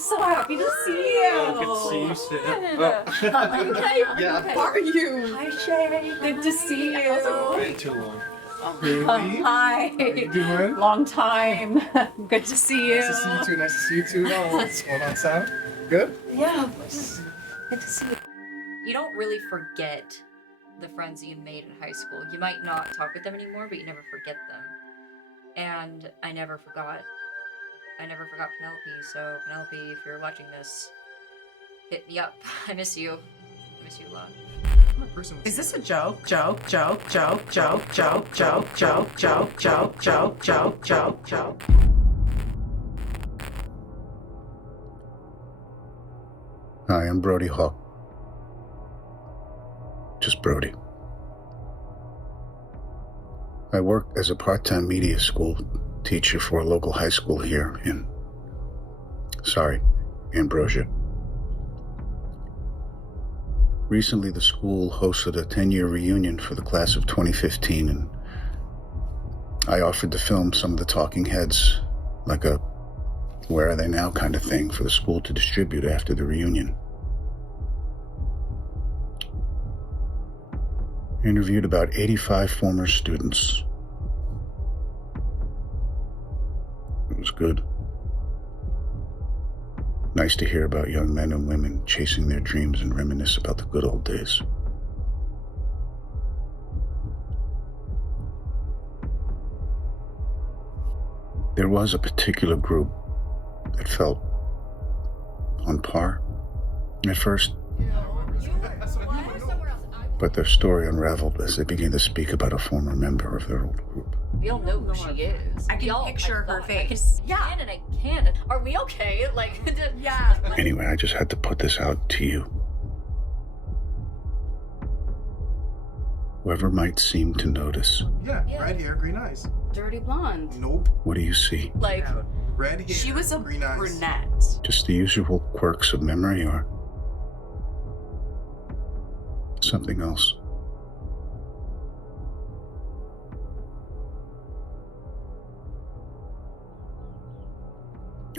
so happy to see you. Oh, good to see you, Sid. Okay. Yeah. How are you? Hi, Shay. Good to see you. Been too long. Hi. How you doing? Long time. Good to see you. Nice to see you too. Nice to see you too. What's going on, Sam? Good? Yeah. Good to see you. You don't really forget the friends that you made in high school. You might not talk with them anymore, but you never forget them. And I never forgot Penelope. So Penelope, if you're watching this, hit me up. I miss you. I miss you a lot. Is this a joke? Joke, joke, joke, joke, joke, joke, joke, joke, joke, joke, joke, joke, joke. Hi, I'm Brody Hawk. Just Brody. I work as a part-time media school teacher for a local high school here in, Ambrosia. Recently, the school hosted a 10-year reunion for the class of 2015, and I offered to film some of the talking heads, like a where are they now kind of thing, for the school to distribute after the reunion. I interviewed about 85 former students. It was good. Nice to hear about young men and women chasing their dreams and reminisce about the good old days. There was a particular group that felt on par at first, but their story unraveled as they began to speak about a former member of their old group. We all know who she is. I can picture her face. Yeah. I can't. Are we okay? Like, Yeah. Anyway, I just had to put this out to you. Whoever might seem to notice. Yeah, red hair, green eyes. Dirty blonde. Nope. What do you see? like, Red hair, She was a green eyes. brunette. Just the usual quirks of memory, or something else?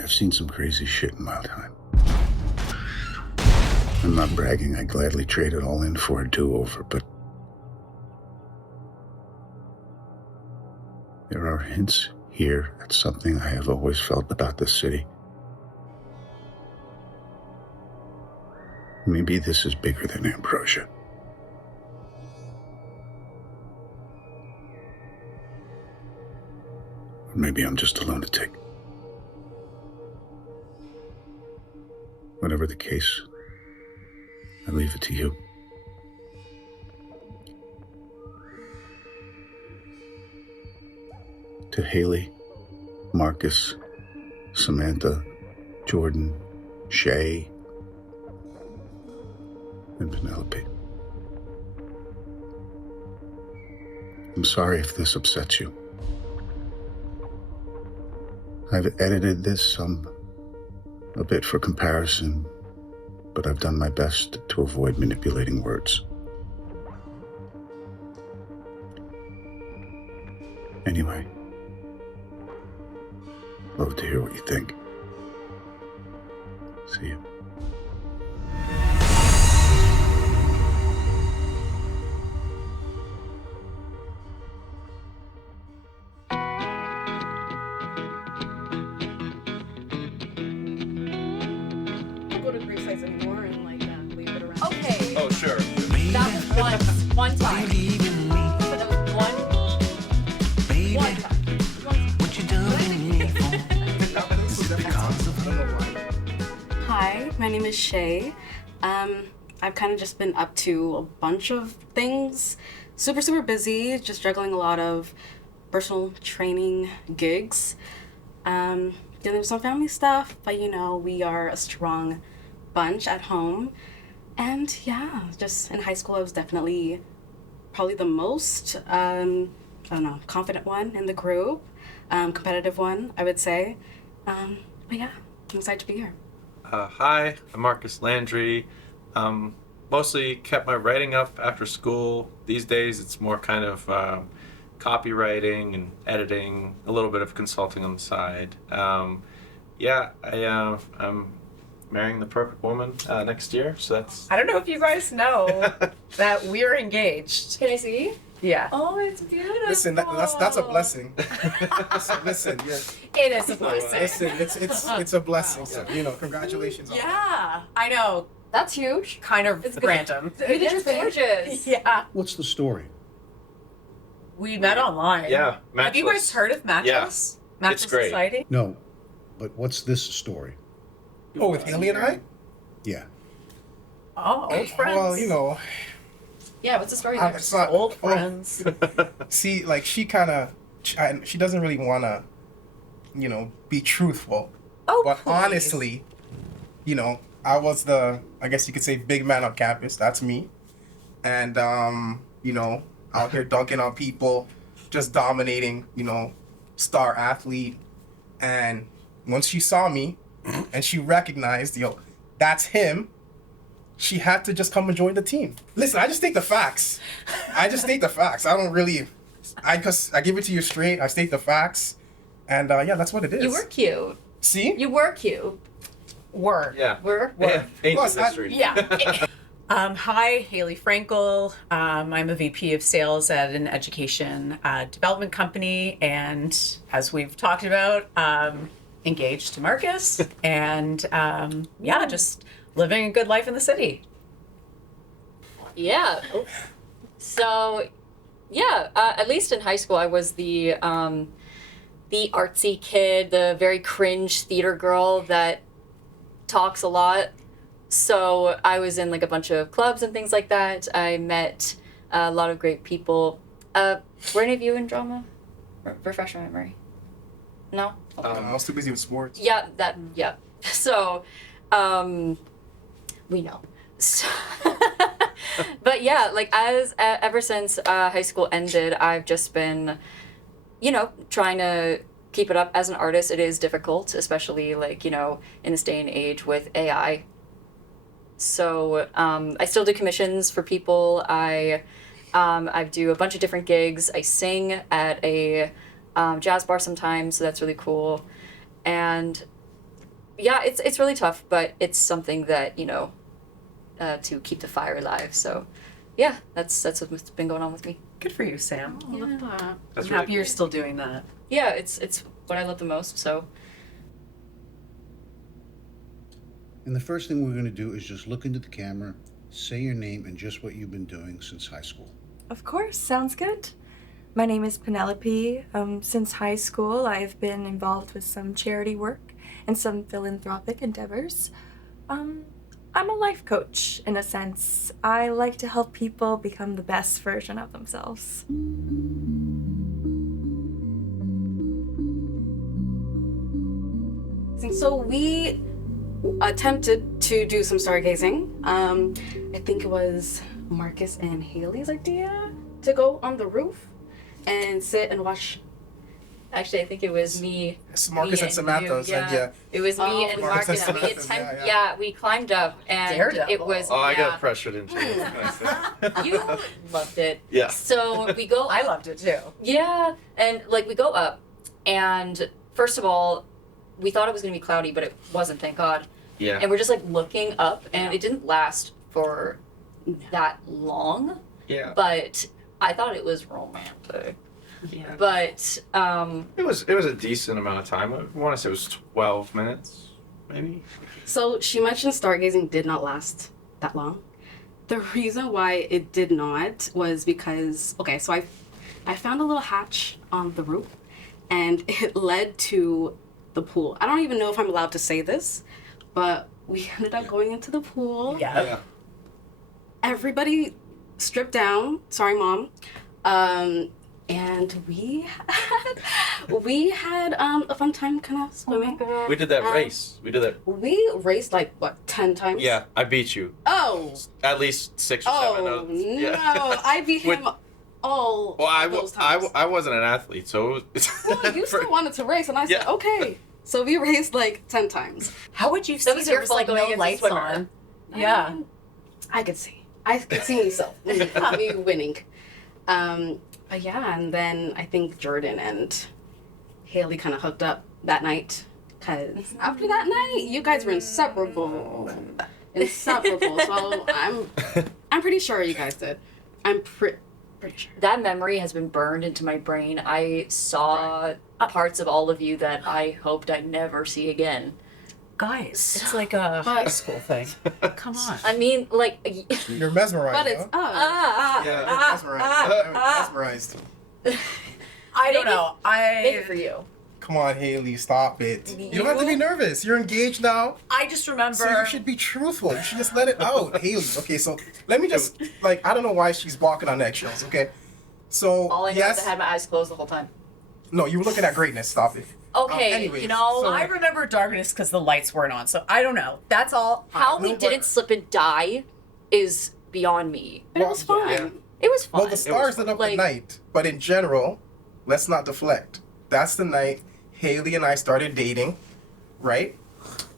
I've seen some crazy shit in my time. I'm not bragging. I gladly trade it all in for a do-over, but there are hints here at something I have always felt about this city. Maybe this is bigger than Ambrosia. Or maybe I'm just a lunatic. Whatever the case, I leave it to you. To Haley, Marcus, Samantha, Jordan, Shay, and Penelope. I'm sorry if this upsets you. I've edited this a bit for comparison, but I've done my best to avoid manipulating words. Anyway, love to hear what you think. See you. okay. Oh, sure. That was one time. But that was one time. Hi, my name is Shay. I've kind of just been up to a bunch of things. Super busy, just juggling a lot of personal training gigs. Dealing with some family stuff, but we are a strong bunch at home. And yeah, just in high school, I was definitely probably the most, confident one in the group, competitive one, I would say. But yeah, I'm excited to be here. Hi, I'm Marcus Landry. Mostly kept my writing up after school. These days it's more kind of copywriting and editing, a little bit of consulting on the side. I'm marrying the perfect woman next year. So that's. I don't know if you guys know that we're engaged. Can I see? Yeah. Oh, it's beautiful. Listen, that's a blessing. listen, yeah. It is a blessing. Listen, it's a blessing. So, congratulations. on that. Yeah, I know. That's huge. Kind of It's good. random. It's gorgeous. Yeah. What's the story? We met online. Yeah, Have you guys Matchless. heard of Matchless? Matchless great. Society? No, but what's this story? Oh, with Haley and I? Yeah. Oh, old friends. Well, Yeah, what's the story I- there? it's not Old friends. See, like she doesn't really want to, be truthful. Oh, But please. honestly, I was I guess you could say, big man on campus. That's me. And, out here dunking on people, just dominating, star athlete. And once she saw me and she recognized, that's him, she had to just come and join the team. Listen, I just state the facts. I don't really, I give it to you straight. I state the facts. And yeah, that's what it is. You were cute. See? You were cute. Word. Yeah. Were. Yeah. Ain't Plus, the mystery. Yeah. Hi, Haley Frankl. I'm a VP of sales at an education development company, and as we've talked about, engaged to Marcus, and yeah, just living a good life in the city. Yeah. So, yeah. At least in high school, I was the artsy kid, the very cringe theater girl that talks a lot. So I was in like a bunch of clubs and things like that. I met a lot of great people. Were any of you in drama? Refresh my memory. No? I was too busy with sports. Yeah, yeah. So, we know. So but yeah, like ever since high school ended, I've just been, trying to keep it up as an artist. It is difficult, especially like, in this day and age with AI. So I still do commissions for people. I do a bunch of different gigs. I sing at a jazz bar sometimes, so that's really cool. And yeah, it's really tough, but it's something that, to keep the fire alive. So yeah, that's what's been going on with me. Good for you, Sam. I love that. That's I'm really happy you're still doing that. Yeah, it's what I love the most. So And the first thing we're going to do is just look into the camera, say your name, and just what you've been doing since high school. Of course, sounds good. My name is Penelope. Since high school, I've been involved with some charity work and some philanthropic endeavors. I'm a life coach, in a sense. I like to help people become the best version of themselves. So we attempted to do some stargazing. I think it was Marcus and Haley's idea to go on the roof and sit and watch. actually, I think it was me. It's Marcus me and Samantha you, said, yeah. It was me Oh, and Marcus Marcus. and We Samantha, attempt, yeah. we climbed up, and Daredevil. it was. Oh, I yeah, got pressured into it. You loved it. Yeah. So we go. I loved it too. Yeah, and like we go up, and first of all, we thought it was gonna be cloudy, but it wasn't. Thank God. Yeah. And we're just like looking up, and it didn't last for that long, Yeah. but I thought it was romantic. Yeah. But It was a decent amount of time. I want to say it was 12 minutes, maybe. So she mentioned stargazing did not last that long. The reason why it did not was because, okay, so I found a little hatch on the roof and it led to the pool. I don't even know if I'm allowed to say this, but we ended up going into the pool. Yeah. Everybody stripped down. Sorry, Mom. And we had a fun time kind of swimming. We did that Um, race. We did that. We raced like what 10 times? Yeah, I beat you. Oh. At least 6 or 7. Oh Yeah. no! I beat him all Well, those times. I wasn't an athlete, so it was. Well, you still wanted to race, and I said Yeah. okay. So we raced like 10 times. How would you That see was there your was fault like going no against a lights swimmer. on? Yeah. I could see. I could see myself. Me winning. But yeah, and then I think Jordan and Haley kind of hooked up that night, Cause after that night, you guys were inseparable. Inseparable. So I'm pretty sure you guys did. I'm pretty sure. That memory has been burned into my brain. I saw parts of all of you that I hoped I'd never see again. Guys, it's like a high school thing. Come on. I mean, like, You're mesmerized. But it's Mesmerized. I don't know. maybe for you. Come on, Haley, stop it. You don't have to be nervous. You're engaged now. I just remember. So you should be truthful. You should just let it out. Haley, okay, so let me just, like, I don't know why she's walking on eggshells, okay? So, All I know yes. is I had my eyes closed the whole time. No, you were looking at greatness. Stop it. Okay, anyways, you know, so- I remember darkness because the lights weren't on, so I don't know. That's all. how we no, but- didn't slip and die is beyond me. But it was fun. yeah. It was fun. Well, the stars lit up Like- the night, but in general, let's not deflect. That's the night Haley and I started dating, right?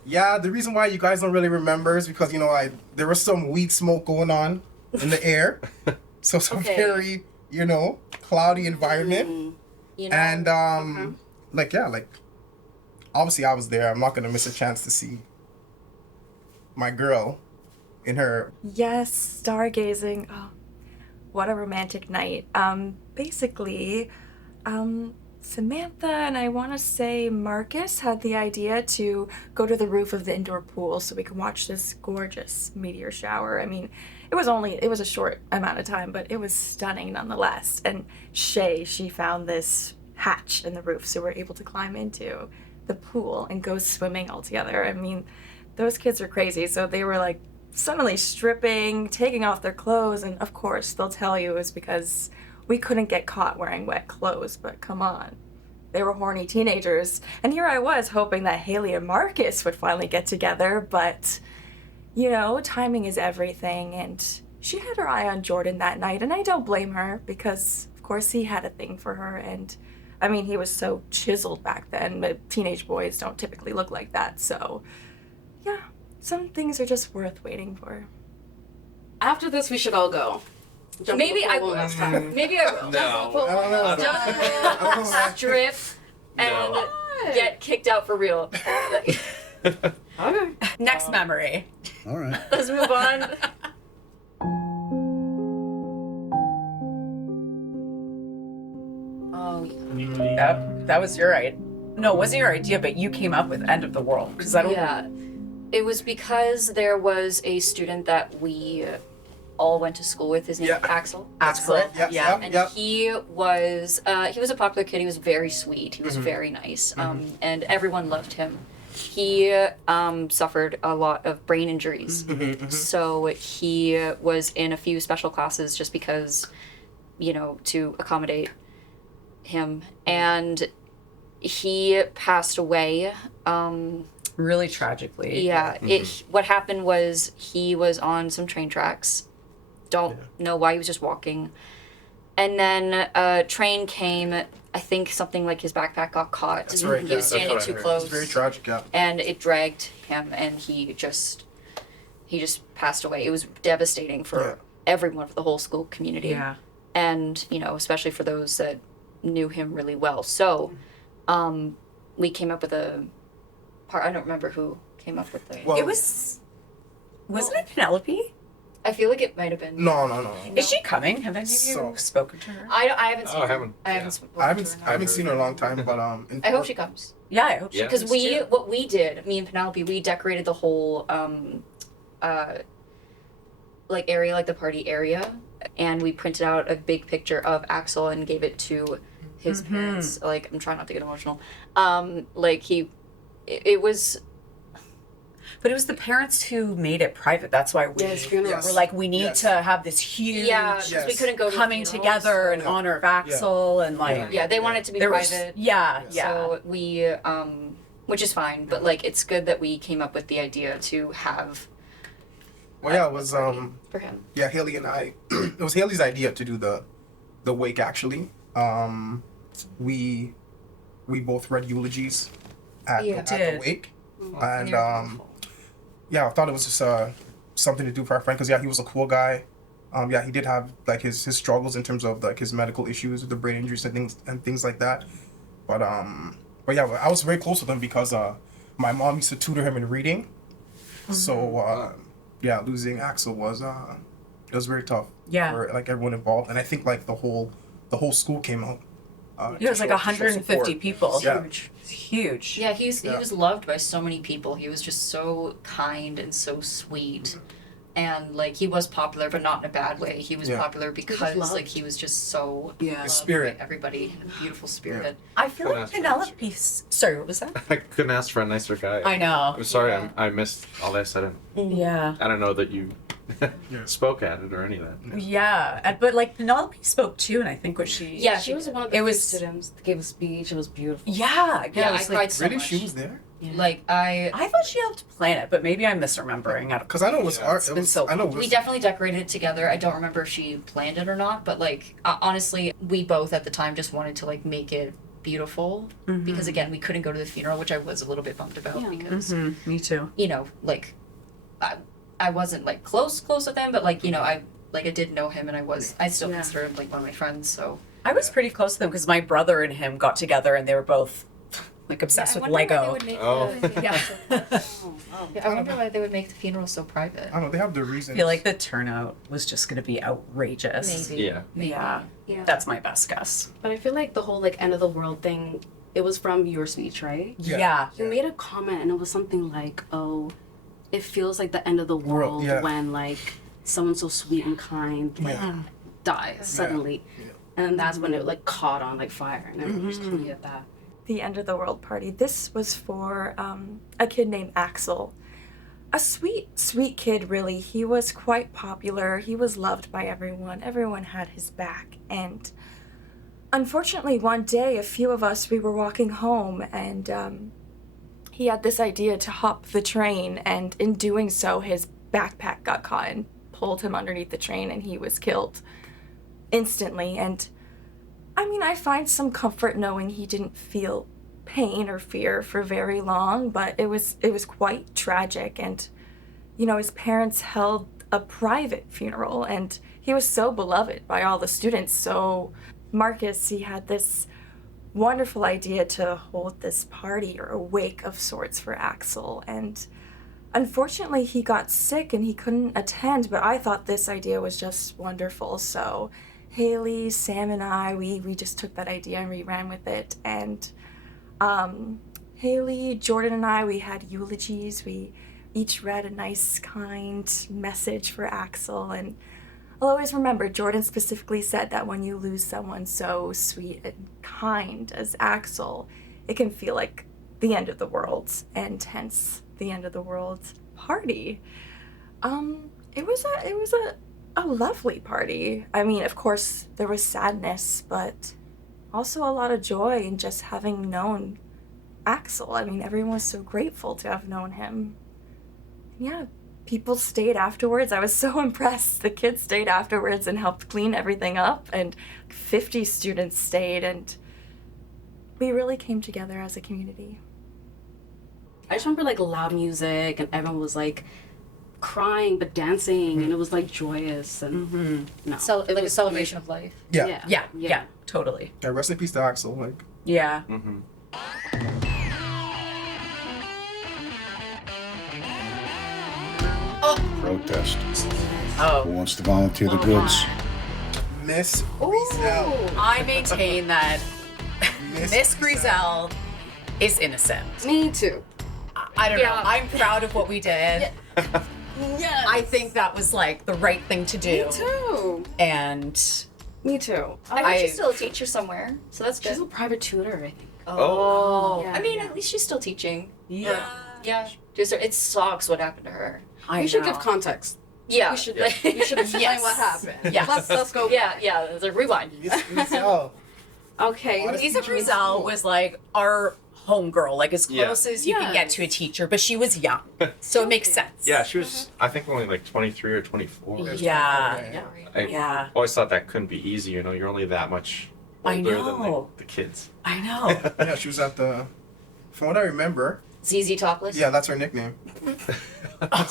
Yeah, the reason why you guys don't really remember is because, you know, there was some weed smoke going on in the air. So some Okay. very, you know, cloudy environment. You know, And like obviously I was there. I'm not gonna miss a chance to see my girl in her. Yes, stargazing. Oh, what a romantic night. Basically, Samantha and I want to say Marcus had the idea to go to the roof of the indoor pool so we can watch this gorgeous meteor shower. I mean, it was a short amount of time, but it was stunning nonetheless. And Shay, she found this hatch in the roof, so we're able to climb into the pool and go swimming all together. I mean, those kids are crazy, so they were like suddenly stripping, taking off their clothes, and of course they'll tell you it's because we couldn't get caught wearing wet clothes, but come on. They were horny teenagers, and here I was hoping that Haley and Marcus would finally get together, but, you know, timing is everything, and she had her eye on Jordan that night, and I don't blame her, because, of course, he had a thing for her, and, I mean, he was so chiseled back then, but teenage boys don't typically look like that, so, yeah, some things are just worth waiting for. After this, we should all go. Jump maybe in the I pool will. last time. Maybe I will. No. I don't know. Strip and No. get kicked out for real. Okay. Next memory. All right. Let's move on. Oh, yeah. That was your idea. No, it wasn't your idea, but you came up with End of the World. Because I don't. Yeah. It was because there was a student that we all went to school with. His name Yeah. was Axel. Axel. Yep, Yeah. yep, And yep. he was a popular kid. He was very sweet. He was very nice. And everyone loved him. He suffered a lot of brain injuries. So he was in a few special classes just because, you know, to accommodate him. And he passed away. Really tragically. Yeah. What happened was he was on some train tracks. Don't know why, he was just walking. And then a train came. I think something like his backpack got caught. That's right, He yeah, was that's standing what I too heard. close. It's very tragic, yeah. And it dragged him, and he just passed away. It was devastating for Yeah. everyone, for the whole school community. Yeah. And, you know, especially for those that knew him really well. So, we came up with a part. I don't remember who came up with the. Well, It was. Wasn't it Penelope? I feel like it might have been. No. Is she coming? Have any of you So- spoken to her? I haven't seen Oh, I her. haven't- I yeah. haven't. spoken I to haven't her, no. seen her in a long time, but I hope she comes. Yeah, I hope she Yeah. does Because too. what we did, me and Penelope, we decorated the whole like area, like the party area, and we printed out a big picture of Axel and gave it to his parents. Like, I'm trying not to get emotional. Like it was. But it was the parents who made it private. That's why we Yeah, his funeral. Yes. were like, we need Yes. to have this huge Yeah, because we Yes. couldn't go to the coming funeral, together in Yeah. honor of Axel and like Yeah, they wanted it to be there was private. yeah. So we, which is fine, but like it's good that we came up with the idea to have well, yeah, it was for him. yeah, Haley and I. It was Haley's idea to do the wake. Actually, we both read eulogies at, Yeah. at the Did. wake, And and they were beautiful. yeah, I thought it was just something to do for our friend because yeah, he was a cool guy. Yeah, he did have like his struggles in terms of like his medical issues with the brain injuries and things like that. But yeah, I was very close with him because my mom used to tutor him in reading. So yeah, losing Axel was it was very tough Yeah. for like everyone involved, and I think like the whole school came out. It was like to show 150 support. people. Yeah. Huge. It's huge. Yeah, he was loved by so many people. He was just so kind and so sweet. And like he was popular, but not in a bad way. He was popular because loved. like he was just so Yeah. loved Spirit. by everybody, and a beautiful spirit. I feel Couldn't like ask for Penelope's. Sorry, what was that? I couldn't ask for a nicer guy. I know. I'm sorry, Yeah. I missed all this. I Yeah. don't know that you spoke at it or any of that. Yeah. But like Penelope spoke too, and I think what she. Yeah, She was one of the It few was- students that gave a speech. It was beautiful. Yeah. Yeah, I it was cried like, so Really, much. she was there? Like I thought she helped plan it, but maybe I'm misremembering. I don't. Because I know it was art. It's It been was, so I know it we was, definitely decorated it together. I don't remember if she planned it or not, but like honestly, we both at the time just wanted to like make it beautiful because again, we couldn't go to the funeral, which I was a little bit bummed about Yeah. because Me too. you know, like I wasn't like close with him, but like, you know, I did know him and I still Yeah. consider him like one of my friends, so I was pretty close to them because my brother and him got together and they were both like obsessed with Lego. Oh. Yeah. I wonder why they would make the funeral so private. I don't know. They have their I reasons. feel like the turnout was just going to be outrageous. Maybe. Yeah. Yeah. Yeah. That's my best guess. But I feel like the whole like end of the world thing, it was from your speech, right? Yeah. You made a comment and it was something like, "Oh, it feels like the end of the world yeah. when like someone so sweet and kind like dies suddenly." Yeah. And that's when it like caught on like fire and everyone was coming at that. The end of the world party. This was for a kid named Axel. A sweet kid, really. He was quite popular. He was loved by everyone. Everyone had his back. And unfortunately, one day, a few of us, we were walking home and he had this idea to hop the train. And in doing so, his backpack got caught and pulled him underneath the train and he was killed instantly. And I mean, I find some comfort knowing he didn't feel pain or fear for very long, but it was quite tragic. And, you know, his parents held a private funeral and he was so beloved by all the students. So Marcus, he had this wonderful idea to hold this party or a wake of sorts for Axel. And unfortunately, he got sick and he couldn't attend, but I thought this idea was just wonderful. So Haley, Sam, and I, we just took that idea and we ran with it. And Haley, Jordan, and I, we had eulogies. We each read a nice, kind message for Axel. And I'll always remember, Jordan specifically said that when you lose someone so sweet and kind as Axel, it can feel like the end of the world, and hence the end of the world party. It was a lovely party. I mean, of course, there was sadness, but also a lot of joy in just having known Axel. I mean, everyone was so grateful to have known him. Yeah, people stayed afterwards. I was so impressed. The kids stayed afterwards and helped clean everything up, and 50 students stayed, and we really came together as a community. I just remember like loud music and everyone was like crying but dancing and it was like joyous and no. So it like a was celebration of life. Yeah. Yeah, totally. Yeah, rest in peace to Axel. Like, Yeah. Protest. Who Oh. wants to volunteer the goods? Miss Giselle. I maintain that Miss Giselle. Griselle is innocent. Me too. I don't know. Yeah. I'm proud of what we did. Yes. I think that was like the right thing to do. Me too. And Me too. I think I- she's still a teacher somewhere, so that's She's good. a private tutor, I think. Oh, Yeah. I mean, at least she's still teaching. yeah, Yeah, just it sucks what happened to her. We should give context. Yeah, We should we should explain Yes. what happened. Yes. Let's go. yeah. There's a rewind. Miss Giselle. Okay. Honestly, Lisa teacher in Griselle school. was like our homegirl, like as Yeah. close as you can get to a teacher, but she was young, so it makes sense. Yeah, she was, I think, only like 23 or 24. Yeah. I Yeah. always thought that couldn't be easy, you know, you're only that much I older than know. the kids. I know. Yeah, she was at the. From what I remember, ZZ Topless. yeah, that's her nickname.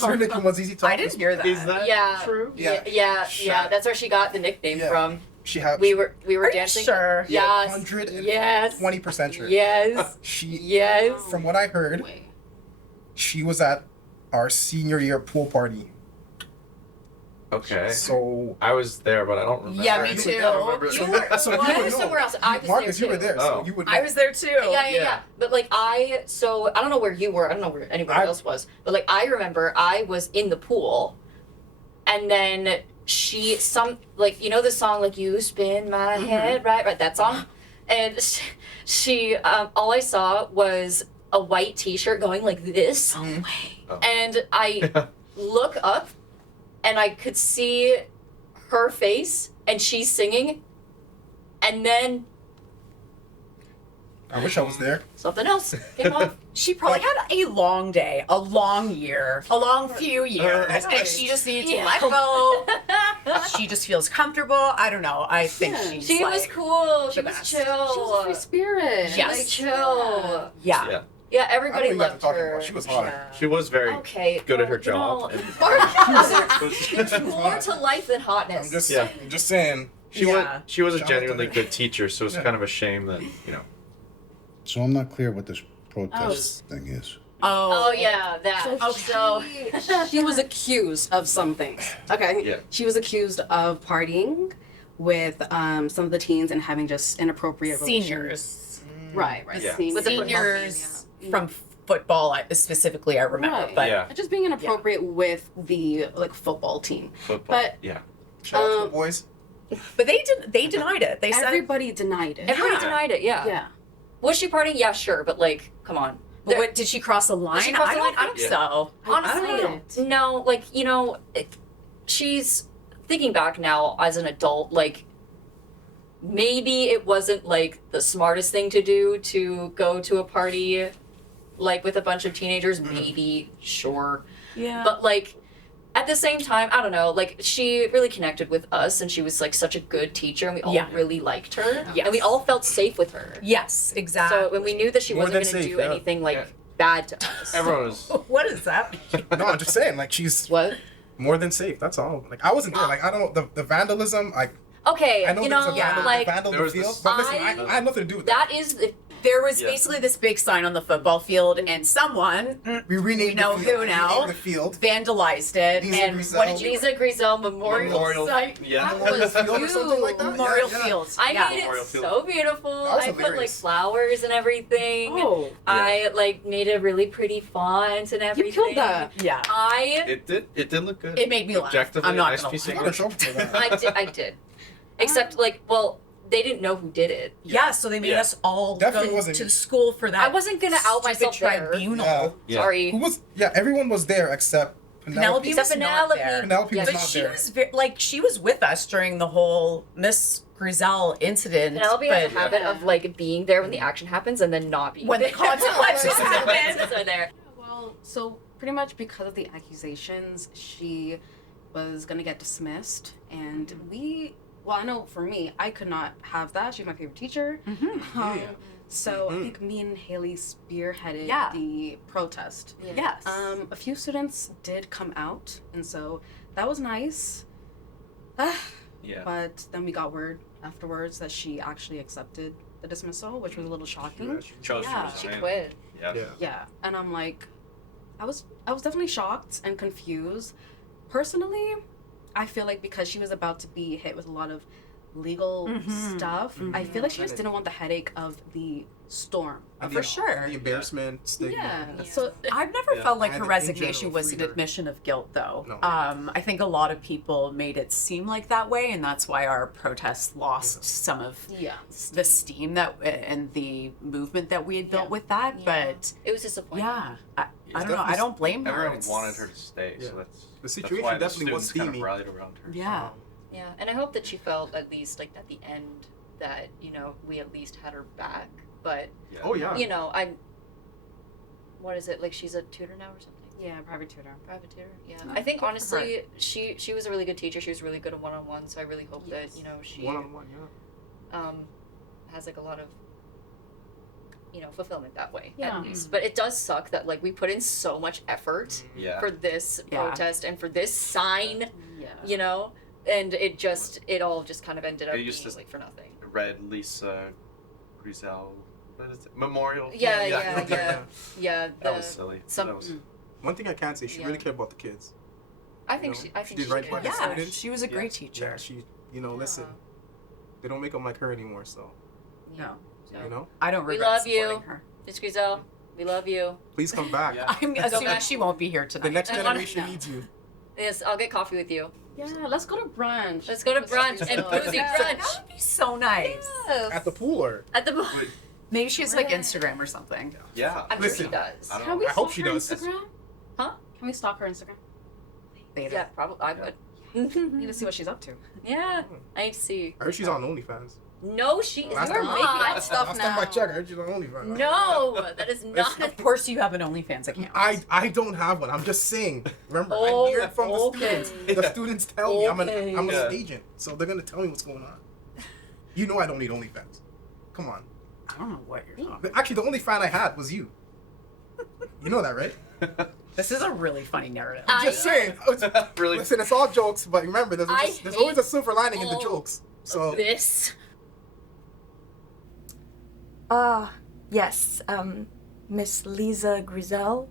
Her nickname was Easy Talk. I didn't hear that. Is that Yeah. true? Yeah. Shut. That's where she got the nickname Yeah. from. She had. We were Are you dancing. sure? Yes. 120% Yes. sure. Yes. She. Yes. From what I heard, Wait. She was at our senior year pool party. Okay. So I was there, but I don't remember. Yeah, me too. I don't remember. You were, So I you was would somewhere know. else. I was Marcus, there you were too. there, so Oh. you would. I was there too. Yeah. But like so I don't know where you were. I don't know where anybody else was. But like I remember I was in the pool, and then you know the song like "You Spin My Head," right? That song, and she all I saw was a white T-shirt going like this, and I look up, and I could see her face, and she's singing, and then I wish I was there. something else came off. She probably had a long day, a long year, a long few years, and she just needs to let go. She just feels comfortable. I don't know. I think she's She was cool. She the was best. chill. She was a free spirit. Yes. Like chill. Yeah. Yeah. Yeah, I don't everybody know what you guys are loved talking her. about. She was hot. Yeah. She was very Okay. good at her well, job. you and- know, There's more to life than hotness. I'm just saying. She Yeah. was a Shout out to genuinely her. good teacher, so it's Yeah. kind of a shame that So I'm not clear what this protest thing is. Oh yeah, that. So she was accused of some things. Okay. Yeah. She was accused of partying with some of the teens and having just inappropriate relations. Seniors. Right. Yeah. Seniors. With the football Seniors from football specifically, I remember. Right. But Yeah. Just being inappropriate with the football team. football. But- yeah. Shout out to the boys. but they denied it. They said Everybody denied it. Everybody Yeah. denied it. Yeah. Yeah. Was she partying? Yeah, sure, but like, come on. But what, did she cross the line? she cross I the don't line? think Yeah. so. Honestly, no. Like she's thinking back now as an adult. Like maybe it wasn't like the smartest thing to do to go to a party, like with a bunch of teenagers. Maybe, sure. Yeah. But like at the same time, I don't know, like she really connected with us and she was like such a good teacher and we all Yeah. really liked her. Yes. And we all felt safe with her. Yes, exactly. So when we knew that she More wasn't than gonna safe, do yeah. anything like Yeah. bad to us. Everyone was. What does that mean? No, I'm just saying, like she's What? more than safe. That's all. Like I wasn't there. Like I don't know the vandalism. Okay, I know you there was know, a vandal, like vandal There the was field, this- but listen, I I had nothing to do with that. that is the There was Yeah. basically this big sign on the football field, and someone, We renamed we know the field. who We now, renamed the field. vandalized it. Lisa And Grisel. what did you? Lisa Grisel Memorial Site. Yeah. That was Field or something like that? Memorial Yeah, yeah. Field. I yeah. made it Memorial Field. so beautiful. That was I put like hilarious. flowers and everything. Oh. I like made a really pretty font and everything. You killed that. Yeah. It did look good. It made me laugh. Objectively, I'm not nice gonna piece You of got a work. trophy for that. I did. Except like, well, they didn't know who did it. Yeah, so they made Yeah. us all Definitely go wasn't to me. school for that. I wasn't gonna out stupid myself there. tribunal. Yeah. Yeah. Sorry. Who was? Yeah, everyone was there except Penelope Penelope. was not Penelope. there. Penelope was But not she there. was she was with us during the whole Miss Grisel incident. Penelope has a but habit of like being there when the action happens and then not being when the there. consequences happen. Consequences are there. Well, so pretty much because of the accusations, she was gonna get dismissed, and well, I know for me, I could not have that. She's my favorite teacher. So I think me and Haley spearheaded Yeah. the protest. Yes. A few students did come out, and so that was nice. Yeah. But then we got word afterwards that she actually accepted the dismissal, which was a little shocking. Chose Yeah. to She resign. quit. Yeah. Yeah, and I'm like, I was definitely shocked and confused. Personally, I feel like because she was about to be hit with a lot of legal stuff, I feel like she just didn't want the headache of the storm. And For the- sure. The embarrassment, stigma. Yeah. So I've never Yeah. felt like And her in resignation general, was an freedom. admission of guilt, though. No. I think a lot of people made it seem like that way, and that's why our protests lost some of yeah, the steam that and the movement that we had built Yeah. with that. Yeah. But It was disappointing. yeah, I don't know. I definitely- don't blame her. Everyone It's- wanted her to stay, Yeah. so that's The situation why definitely the was students kind of steamy. rallied around her. Yeah. Yeah, and I hope that she felt at least like at the end that we at least had her back. But Yeah. Oh yeah. what is it like? She's a tutor now or something? yeah, private tutor. Private tutor. Yeah, I think honestly, she was a really good teacher. She was really good at one-on-one. So I really hope that she One-on-one, yeah. has like a lot of fulfillment that way Yeah. at least. But it does suck that like we put in so much effort Yeah. for this Yeah. protest and for this sign, Yeah. and it all just kind of ended up It being used to- like for nothing. Red Lisa Grisel. what is it? Memorial. Yeah. That The, was silly. some- That was, One thing I can say, she Yeah. really cared about the kids. I think You know, I think she did right by the Yeah, students. she was a great teacher. Yeah, she, listen, they don't make them like her anymore, so, No, you know? I don't We regret love you. supporting her. Miss Giselle, we love you. Please come back. Yeah. I'm assuming she won't be here The tonight. next I wanna- generation no. needs you. Yes, I'll get coffee with you. Yeah, let's go to brunch. Let's go to brunch and boozy That brunch. would be so nice. At the pool or? At the Maybe she has like Instagram or something. yeah. I'm Listen, sure she does. I don't Can we I hope stalk she her does. Instagram? Huh? Can we stalk her Instagram? Later. Yeah, probably. I would. Need to see what she's up to. Yeah, I need to see. I heard she's on OnlyFans. No, she is Last not. time- making up stuff Last time I now. checked, I heard she's on OnlyFans. No, that is not. Of course, you have an OnlyFans account. I don't have one. I'm just saying. Remember, Oh, I hear it from the okay. students. The students tell me I'm Okay. a Yeah. agent, so they're gonna tell me what's going on. You know I don't need OnlyFans. Come on. I don't know what you're talking about. Actually, the only fan I had was you. You know that, right? This is a really funny narrative. I'm just saying. Really? Listen, it's all jokes, but remember, there's always a hate silver lining in the all jokes. So This. Yes, Miss Lisa Griselle.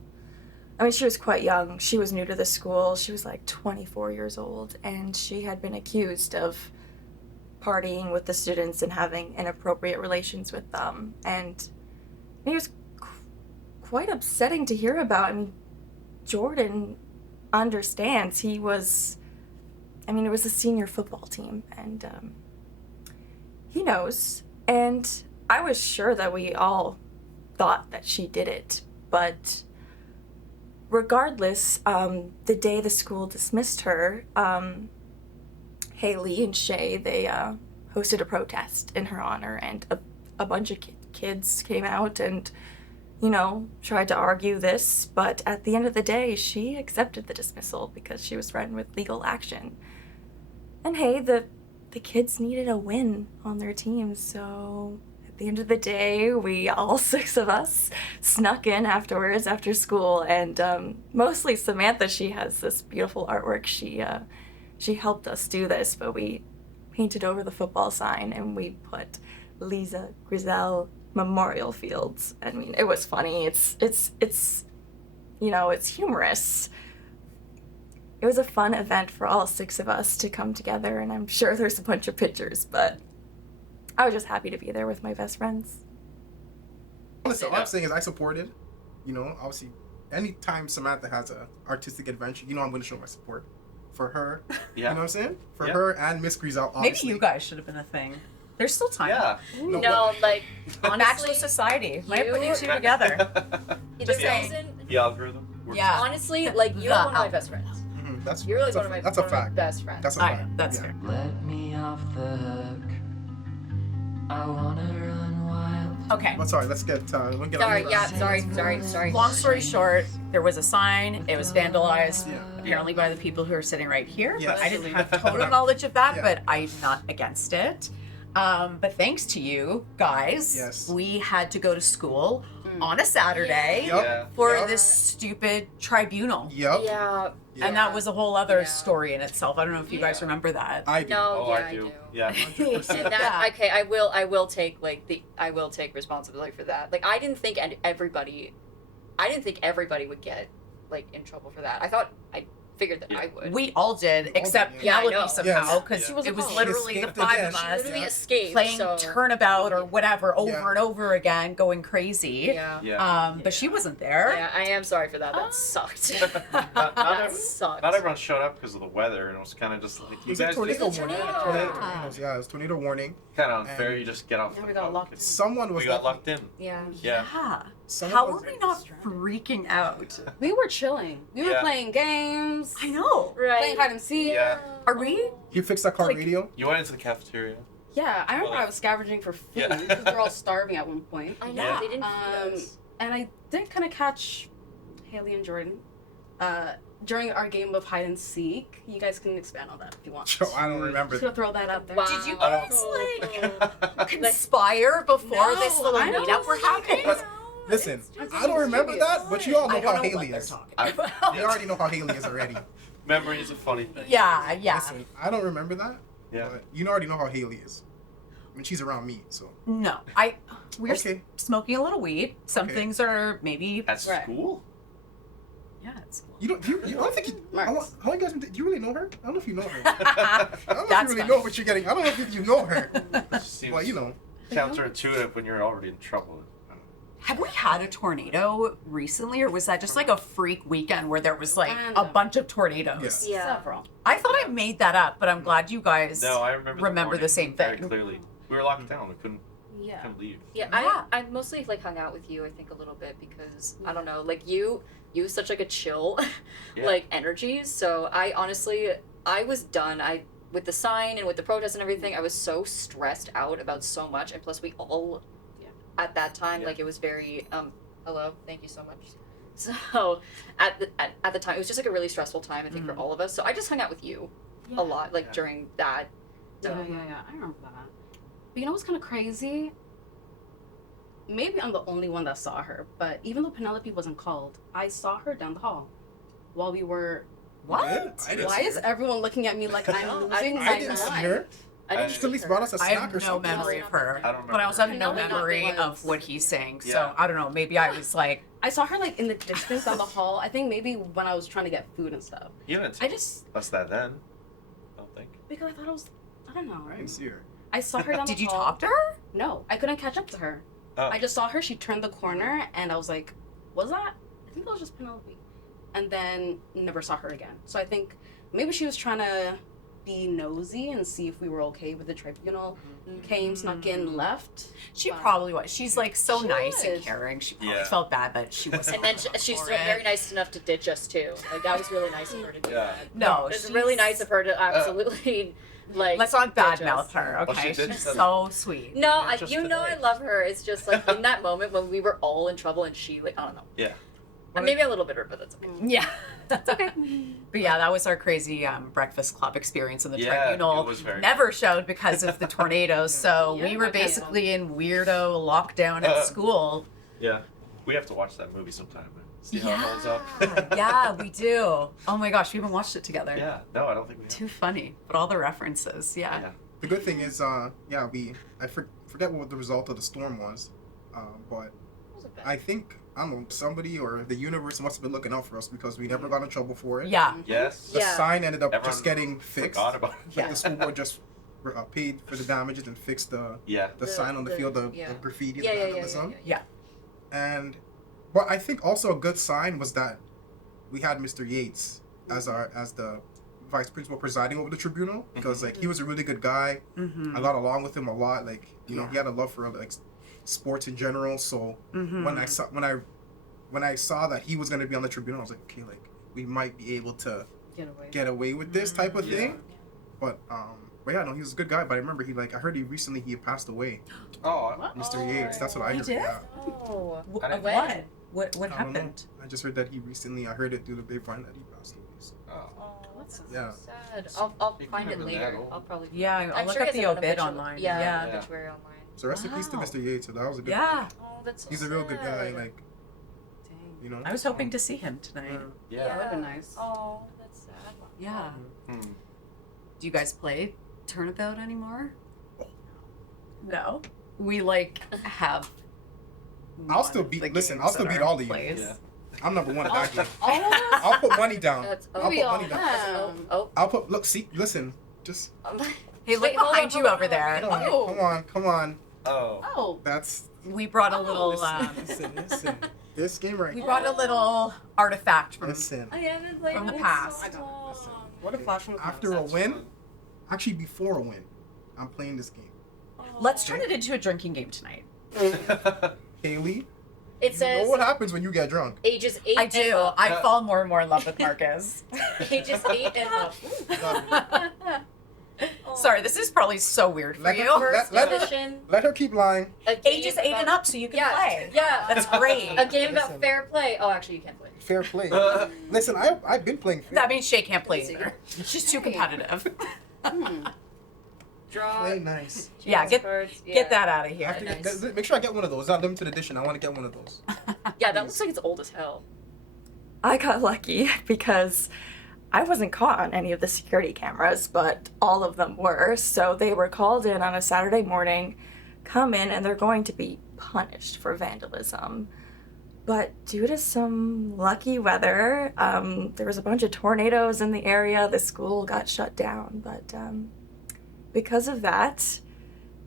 I mean, she was quite young. She was new to the school. She was like 24 years old, and she had been accused of partying with the students and having inappropriate relations with them. And it was quite upsetting to hear about. I mean, Jordan understands. He was, I mean, it was a senior football team, and he knows. And I was sure that we all thought that she did it, but regardless, the day the school dismissed her, Hayley and Shay, they hosted a protest in her honor, and a bunch of kids came out and, you know, tried to argue this, but at the end of the day, she accepted the dismissal because she was threatened with legal action. And hey, the kids needed a win on their team, so at the end of the day, we all 6 of us snuck in afterwards after school, and mostly Samantha, she has this beautiful artwork. She helped us do this, but we painted over the football sign and we put Lisa Griselle Memorial Fields. I mean, it was funny. It's you know, it's humorous. It was a fun event for all 6 of us to come together, and I'm sure there's a bunch of pictures, but I was just happy to be there with my best friends. listen, all I'm saying is I supported. You know, obviously, anytime Samantha has a artistic adventure, you know I'm going to show my support for her. Yeah. You know what I'm saying? For Yeah. her and Miss Griselle, Maybe obviously. you guys should have been a thing. There's still time. Yeah. No, like On honestly, Bachelor Society. Might put you you- two together. the Just saying. reason, The algorithm. works. Yeah. honestly, like you're The one of my album. best friends. Mhm, That's You're like that's one of my that's a one of my fact. best friends. That's a I fact. know, that's Yeah. fair. Let me off the hook. I wanna run wild. Okay. But sorry, let's get we'll get Sorry, on yeah, sorry. Long story short, there was a sign. It was vandalized, Yeah. apparently by the people who are sitting right here. Yes. I didn't have total knowledge of that, Yeah. but I'm not against it. But thanks to you guys, Yes. we had to go to school on a Saturday Yup. Yeah. for Yup. this stupid tribunal. Yep. Yeah. And that was a whole other Yeah. story in itself. I don't know if you guys remember that. I do. No, Oh, yeah, I do. Yeah. And that okay, I will take I will take responsibility for that. Like I didn't think everybody would get like in trouble for that. I figured that I would. We all did, except did, yeah. Yeah, I Penelope know. somehow, Yes. because She was a it was cop. literally She the escaped 5 again. of She us literally escaped. playing so, turnabout or whatever over Yeah. and over again, going crazy. yeah. Yeah. But she wasn't there. Yeah, I am sorry for that. That sucked. not, that every- sucked. not everyone showed up because of the weather, and it was kind of just like It you was a guys tornado just warning. tornado. Tornadoes, yeah, it was tornado warning. kind of unfair. And- You just get off. Yeah, the we got boat. locked in. Someone was We got locked in. Yeah. Yeah. Someone How was- were we not freaking out? We were chilling. We were Yeah. playing games, I know. playing Right. hide and seek. Yeah. Are we? You fixed that car Like- radio? You went into the cafeteria. Yeah, I remember Well, I was scavenging for food Yeah. because we were all starving at one point. I know Yeah. they didn't feed us. And I did kind of catch Hayley and Jordan during our game of hide and seek. You guys can expand on that if you want. Joe, I don't remember. Just gonna throw that out there. Wow. Did you I guys don't- conspire before this little I don't meetup were happening? But listen, I don't remember that, but you all know I don't how know Hayley what they're is. talking I- about. You already know how Hayley is already. Memory is a funny thing. Yeah, yeah. Listen, I don't remember that. Yeah. But you already know how Hayley is. when she's around me. So No, we're Okay. smoking a little weed. Some Okay. things are maybe. At Right. school? Yeah, it's cool. you don't. I don't think you. Marcus. How you guys? Do you really know her? I don't know if you know her. I don't know That's if you really fine. know what you're getting. I don't know if you know her. It seems Well, you know. counterintuitive when you're already in trouble. Have we had a tornado recently, or was that just like a freak weekend where there was like Kind a of. bunch of tornadoes? Yeah. Several. I thought I made that up, but I'm glad you guys No, I remember. remember the morning same very thing. clearly. We were locked down. We couldn't Yeah. leave. Yeah, Yeah. I mostly like hung out with you, I think, a little bit because I don't know, like you have such like a chill Yeah. like energy. So I honestly was done. With the sign and with the protest and everything, I was so stressed out about so much, and plus we all at that time, Yeah. like it was very hello, thank you so much. So at the time it was just like a really stressful time, I think, for all of us. So I just hung out with you a lot, like Yeah. during that. Yeah, I remember that. But you know what's kind of crazy? Maybe I'm the only one that saw her, but even though Penelope wasn't called, I saw her down the hall while we were. What? I didn't Why see is her. everyone looking at me like I'm losing I my didn't see mind? her. I didn't She see at least her. brought us a I snack have or no something. memory of her. I don't remember. But I also have no Penelope memory was- of what he's saying. So Yeah. I don't know. Maybe I was like, I saw her like in the distance down the hall. I think maybe when I was trying to get food and stuff. You didn't I tell just us that then. I don't think. because I thought it was. I don't know. I didn't see her. I saw her down the did you hall. talk to her? No, I couldn't catch up to her. Oh. I just saw her. She turned the corner, and I was like, "Was that?" I think that was just Penelope. And then never saw her again. So I think maybe she was trying to be nosy and see if we were okay with the tribunal. Came, snuck in, left. She Wow. probably was. She's like so She nice and was. caring. She probably Yeah. felt bad that she wasn't. And then on she's for very it. nice enough to ditch us too. Like that was really nice of her to do Yeah. that. No, It's she's really nice of her to absolutely like. Let's not ditch badmouth us. her, Oh, she okay? did She's say so sweet. No, Not just you know I today. love her. It's just like in that moment when we were all in trouble and she like I don't know. Yeah. Maybe a little bitter, but that's okay. Yeah, that's okay. But yeah, that was our crazy Breakfast Club experience in the Yeah, tribunal. it was very Never showed because of the tornadoes, so Yeah, we were okay. basically in weirdo lockdown at school. Yeah. We have to watch that movie sometime. See how it holds up. Yeah, we do. Oh my gosh, we haven't watched it together. Yeah. No, I don't think we have. Too funny, but all the references, yeah. The good thing is, I forget what the result of the storm was, but I think I don't know, somebody or the universe must have been looking out for us because we never got in trouble for it. Yeah. Yes. The Yeah. sign ended up Everyone just getting fixed. Forgot about it. Like the school board just paid for the damages and fixed the Yeah. sign on the field of yeah. graffiti and Yeah, yeah, vandalism. Yeah. And but I think also a good sign was that we had Mr. Yates as the vice principal presiding over the tribunal because like he was a really good guy. Mm-hmm. I got along with him a lot. Like he had a love for like sports in general. So Mm-hmm. when I saw that he was going to be on the tribunal, I was like, okay, like we might be able to get away with this type of thing. But yeah, no, he was a good guy. But I remember I heard he had passed away. Oh. Mr. Yates. That's what I He heard. did? Yeah. Oh. I didn't- When? What I don't know. happened? I just heard that I heard it through the grapevine that he passed away. So, Oh. Oh, that's so Yeah. sad. I'll You can find it remember later. that old. I'll probably. Yeah, I'll I'm look sure up it's the an obit obituary- online. Yeah, Yeah. obituary online. so rest in peace to Wow. Mr. Yates. So that was a good. Yeah. Oh, that's so He's a real good guy. sad. Like you know. I was hoping to see him tonight. Yeah. That would've been nice. Oh, that's sad. Yeah. Hmm. Do you guys play Turnabout anymore? No. We have. I'll still one of beat- the listen, games I'll still that beat our all of you. plays. Yeah. I'm number one at that game. All of us? I'll put money down. That's I'll we put all money down. have. I'll put. Look, see, listen. Just Hey, look Wait, hold behind on, you hold on, over hold on. there. Oh. come on. Oh. Oh. That's We brought a little. listen. This game right We here. brought a little artifact from. Listen. I haven't played From the it in past. so long. What a flash from the past. After a win, actually before a win, I'm playing this game. Let's turn it into a drinking game tonight. Cayley, It you says know what happens when you get drunk. ages 8 I and do. up. I fall more and more in love with Marcus. Ages 8 and up. Sorry, this is probably so weird for Let you. her- First let her- edition. Let her keep lying. A game Ages 8 and about- up, so you can Yeah, play. yeah. That's great. A game about Listen. fair play. Oh, actually, you can't play. Fair play. Listen, I've been playing fair That means Shay can't play Let's see. either. She's too competitive. Draw. play nice. Yeah, get cards. Yeah. get that out of I here. have to nice. make sure I get one of those. It's not limited edition. I want to get one of those. Yeah, that looks like it's old as hell. I got lucky because I wasn't caught on any of the security cameras, but all of them were. So they were called in on a Saturday morning, come in, and they're going to be punished for vandalism. But due to some lucky weather, there was a bunch of tornadoes in the area. The school got shut down. But because of that,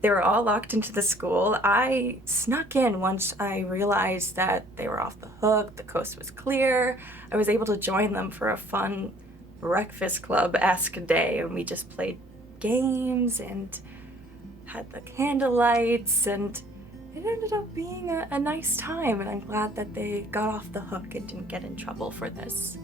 they were all locked into the school. I snuck in once I realized that they were off the hook, the coast was clear. I was able to join them for a fun breakfast club-esque day, and we just played games and had the candlelights, and it ended up being a nice time, and I'm glad that they got off the hook and didn't get in trouble for this.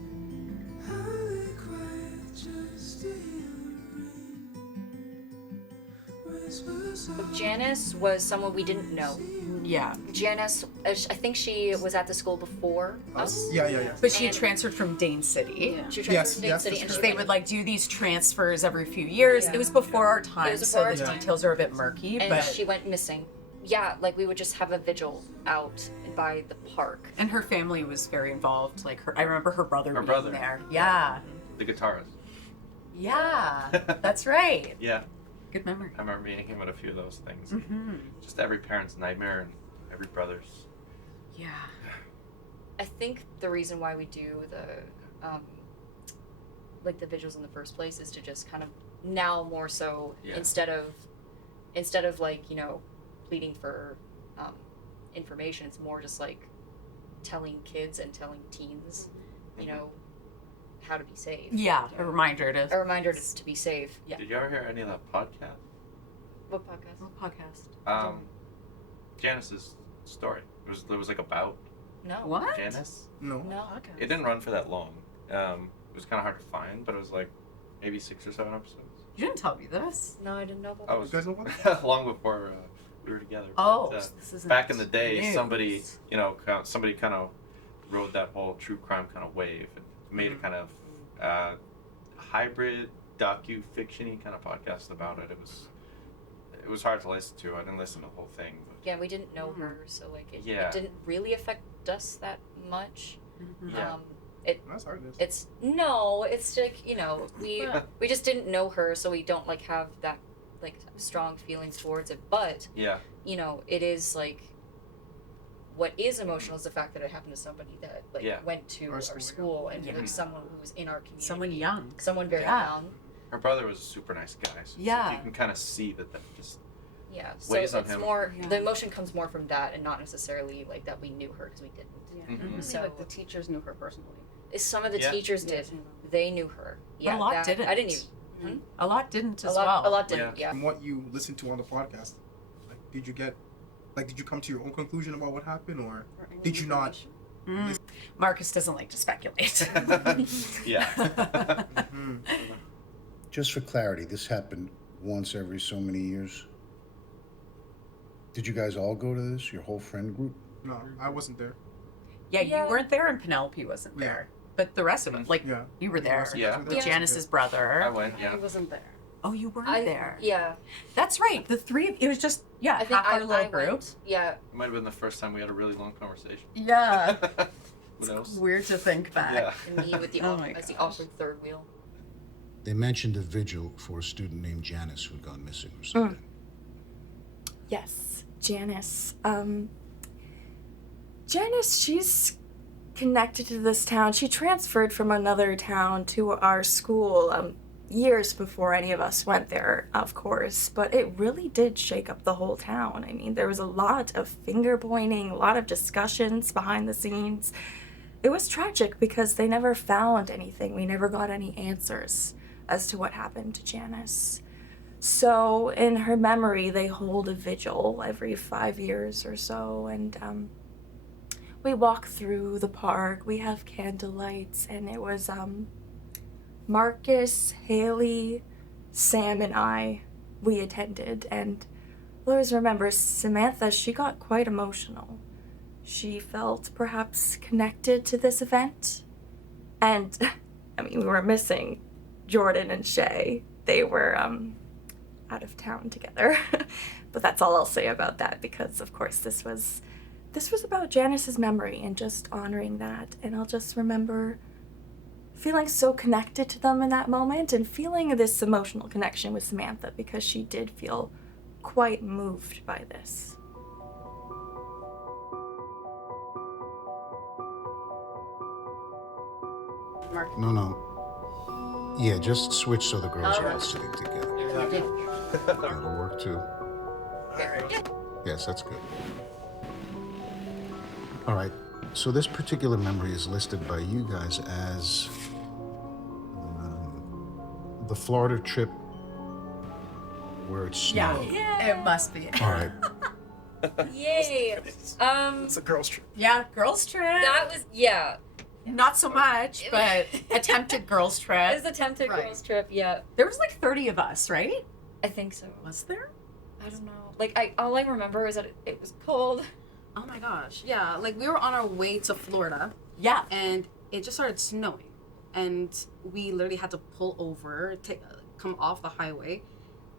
Janice was someone we didn't know. Yeah. Janice, I think she was at the school before us. Yeah. But she And- transferred from Dane City. Yeah. She transferred Yes, to Dane yes, City, that's and correct. she They went- would like do these transfers every few years. Yeah. It was before our time, It was so before the our time. details are a bit murky. and But she went missing. Yeah, like we would just have a vigil out by the park. and her family was very involved. Like I remember her brother being brother. there. Yeah, The guitarist. yeah, that's right. Yeah, Good memory. I remember meeting him at a few of those things. Mm-hmm. Just every parent's nightmare and every brother's. Yeah. I think the reason why we do the like the vigils in the first place is to just kind of now more so Yeah. instead of like, you know, pleading for information, it's more just like telling kids and telling teens, you know, how to be safe. Yeah, a reminder A to. reminder to be safe. Yeah. Did you ever hear any of that podcast? What podcast? Podcast. Janice's story. It was like about No. What? Janice. No. No. It didn't run for that long. It was kind of hard to find, but it was like maybe 6 or 7 episodes. You didn't tell me this. No, I didn't know about I that. was You guys know what? long before we were together. Oh, But, so this isn't back in the day, news. somebody kind of rode that whole true crime kind of wave and made a kind of hybrid docu-fiction-y kind of podcast about it. It was hard to listen to. I didn't listen to the whole thing. But Yeah, we didn't know her, so like Yeah. it didn't really affect us that much. Yeah. That's hard. It's like, you know, we just didn't know her, so we don't like have that like strong feelings towards it. But yeah, you know, it is like what is emotional is the fact that it happened to somebody that like Yeah. went to Our our school, school and Yeah. like someone who was in our community, Someone young. someone very Yeah. young. her brother was a super nice guy. So Yeah. you can kind of see that just Yeah, so weighs on it's him. more Yeah. the emotion comes more from that and not necessarily like that we knew her because we didn't. Yeah. Mhm. I So- think, like the teachers knew her personally. Some of the Yeah. teachers Yeah, did. some of them. They knew her. Yeah, a lot that, didn't. I didn't even. A lot didn't as a lot, well. A lot didn't. Yeah. From what you listened to on the podcast, like, did you come to your own conclusion about what happened, or Or any did you not? information. Marcus doesn't like to speculate. yeah. Hmm. Just for clarity, this happened once every so many years. Did you guys all go to this, your whole friend group? No, I wasn't there. Yeah, Yeah. you weren't there and Penelope wasn't Yeah. there. But the rest of it, like, Yeah. you were there. Yeah. With Yeah. Janice's I brother. went. Yeah. I wasn't there. Oh, you weren't I, there. Yeah. That's right. The three of it was just, yeah, I think half our I little group. went. Yeah. It might have been the first time we had a really long conversation. Yeah. Who knows? Weird to think back. Yeah. And me with the Oh my as the gosh. awkward third wheel. They mentioned a vigil for a student named Janice who had gone missing or something. Yes, Janice. Janice, she's connected to this town. She transferred from another town to our school years before any of us went there, of course. But it really did shake up the whole town. I mean, there was a lot of finger pointing, a lot of discussions behind the scenes. It was tragic because they never found anything. We never got any answers as to what happened to Janice. So, in her memory, they hold a vigil every 5 years or so, and we walk through the park. We have candlelights, and it was Marcus, Haley, Sam, and I. We attended, and I always remember Samantha. She got quite emotional. She felt perhaps connected to this event, and I mean, we were missing Jordan and Shay. They were out of town together. But that's all I'll say about that, because of course this was about Janice's memory and just honoring that. And I'll just remember feeling so connected to them in that moment and feeling this emotional connection with Samantha because she did feel quite moved by this. No. Yeah, just switch so the girls are all sitting together. That'll work too. Yes, that's good. All right. So this particular memory is listed by you guys as the Florida trip where it snowed. Yeah, it must be. All right. Yay! It's a girls' trip. Yeah, girls trip. That was Not so much, but attempted girls It trip. was attempted Right. girls trip. Yeah, There was like 30 of us, right? I think so. Was there? I don't know. Like all I remember is that it was cold. Oh my gosh. Yeah, like we were on our way to Florida Yeah. and it just started snowing. And we literally had to pull over, come off the highway.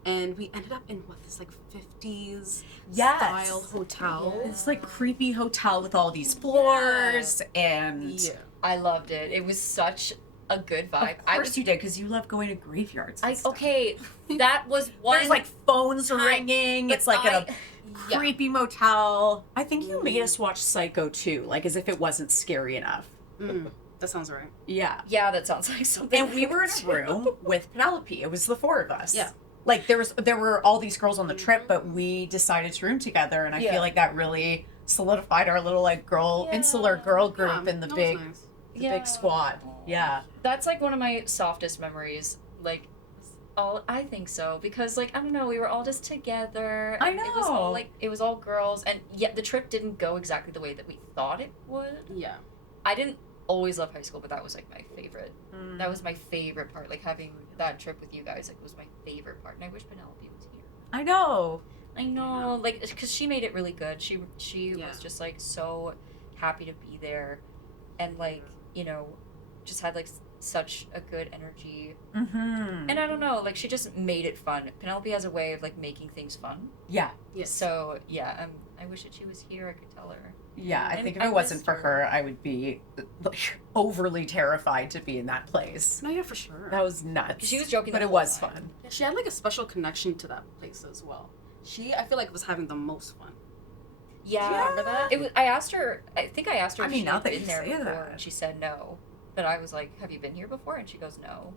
And we ended up in this like 50s Yes. style hotel. It's like creepy hotel with all these floors and Yeah. I loved it. It was such a good vibe. of course you did because you love going to graveyards. and stuff. Okay, that was one. There's like phones time, ringing. but It's like at a Yeah. creepy motel. I think you made us watch Psycho 2, like as if it wasn't scary enough. That sounds right. Yeah. Yeah, that sounds like something. And we were in a room with Penelope. It was the four of us. Yeah. Like there were all these girls on the trip, but we decided to room together, and I Yeah. feel like that really solidified our little like insular girl group in the that was big nice. big squad. Yeah. That's like one of my softest memories. Like, I think so because like I don't know, we were all just together. I and It was all know. like it was all girls, and yet the trip didn't go exactly the way that we thought it would. Yeah. I didn't always love high school, but that was like my favorite. That was my favorite part. Like having that trip with you guys, like was my favorite part, and I wish Penelope was here. I know. I know, like, because she made it really good. She Yeah. was just like so happy to be there, and like just had like such a good energy. Mm-hmm. And I don't know, like she just made it fun. Penelope has a way of like making things fun. Yeah. Yes. So yeah, I wish that she was here. I could tell her. Yeah, I And think if I it wasn't missed for her. her, I would be like overly terrified to be in that place. No, yeah, for sure. That was nuts. She was joking but the it whole was time. fun. Yeah, she had like a special connection to that place as well. I feel like was having the most fun. Yeah, Yeah. remember that? It was. I asked her. I think I asked her I if mean, she now had that been you there say before, that. and she said no. But I was like, "Have you been here before?" And she goes, "No."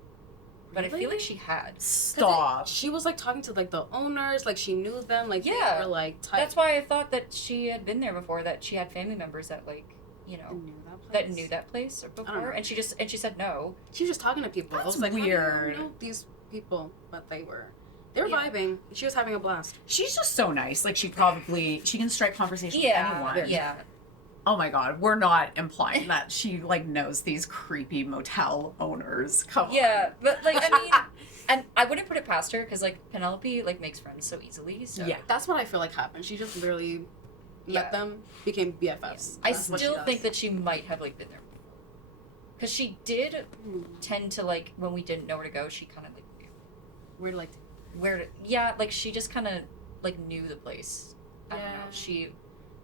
But I feel Really? like she had. Stop. She was like talking to like the owners, like she knew them, like Yeah. they were like tight. That's why I thought that she had been there before. That she had family members that like knew that place. that knew that place know. before, and she said no. She was just talking to people. I That's was like, how do you weird. know these people, but they were Yeah. vibing. She was having a blast. She's just so nice. Like she can strike conversation Yeah, with anyone. yeah. Oh my god, we're not implying that she like knows these creepy motel owners. Come on. Yeah, but like I mean, and I wouldn't put it past her because like Penelope like makes friends so easily. So Yeah. That's what I feel like happened. She just literally Yeah. met them, became BFFs. I That's what she still does. think that she might have like been there before, because she did tend to like when we didn't know where to go, she kind of like knew we're like like she just kind of like knew the place. I don't know. Yeah.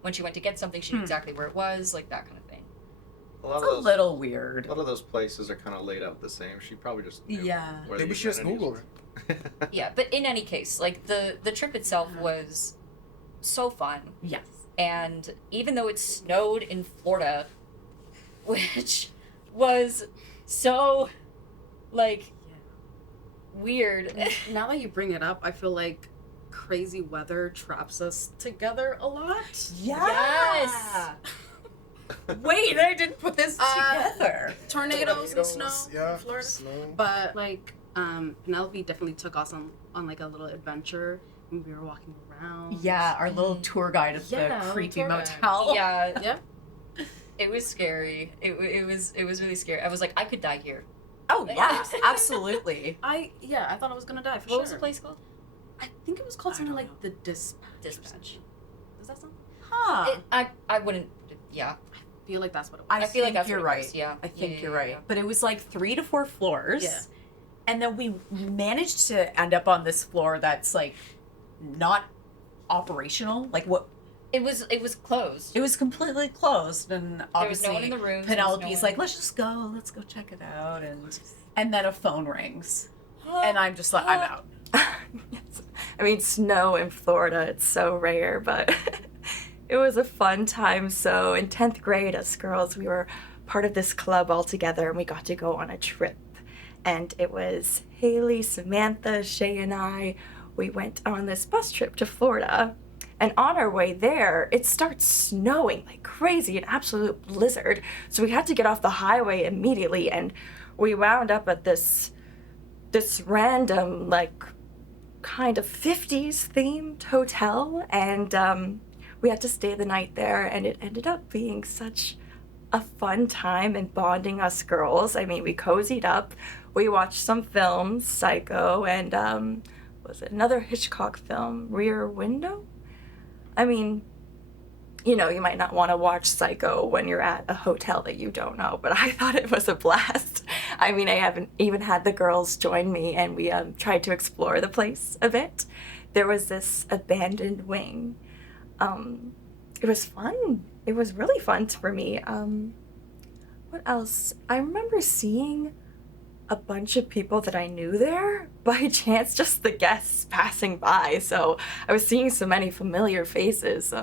When she went to get something, she knew exactly where it was, like that kind of thing. A lot It's of a those, little weird. a lot of those places are kind of laid out the same. She probably just knew Yeah. where Maybe the she just amenities Googled were. Yeah, but in any case, like the trip itself was so fun. Yes. And even though it snowed in Florida, which was so like weird. now that you bring it up, I feel like crazy weather traps us together a lot. Yes. Wait, I didn't put this together. Tornadoes and snow Yeah, in Florida. snow. But like Penelope definitely took us on like a little adventure when we were walking around. Yeah, our little tour guide of Yeah, the little creepy tour guide. motel. Yeah, Yeah. it was scary. It was really scary. I was like, I could die here. Oh yeah, absolutely. I thought I was gonna die for What sure. was the place called? I think it was called I something don't like the Dispatch. or Dispatch. something. Does that sound? Huh. I wouldn't. Yeah, I feel like that's what it was. I feel like think that's you're what it was, right. yeah. I think Yeah, you're yeah, right. yeah. But it was like 3 to 4 floors. Yeah. And then we managed to end up on this floor that's like not operational. Like what It was closed. It was completely closed, and obviously no one in the room, so Penelope's there was like, no let's just go, let's go check it out, and then a phone rings, and I'm just like, I'm out. Yes. I mean, snow in Florida, it's so rare, but it was a fun time. So in 10th grade, us girls, we were part of this club all together, and we got to go on a trip. And it was Hayley, Samantha, Shay, and I. We went on this bus trip to Florida. And on our way there, it starts snowing like crazy, an absolute blizzard. So we had to get off the highway immediately, and we wound up at this random, like, kind of 50s themed hotel, and we had to stay the night there, and it ended up being such a fun time and bonding us girls. I mean, we cozied up, we watched some films, Psycho, and was it another Hitchcock film, Rear Window? I mean, you know, you might not want to watch Psycho when you're at a hotel that you don't know, but I thought it was a blast. I mean, I haven't even had the girls join me, and we tried to explore the place a bit. There was this abandoned wing. It was fun. It was really fun for me. What else? I remember seeing a bunch of people that I knew there by chance, just the guests passing by. So I was seeing so many familiar faces.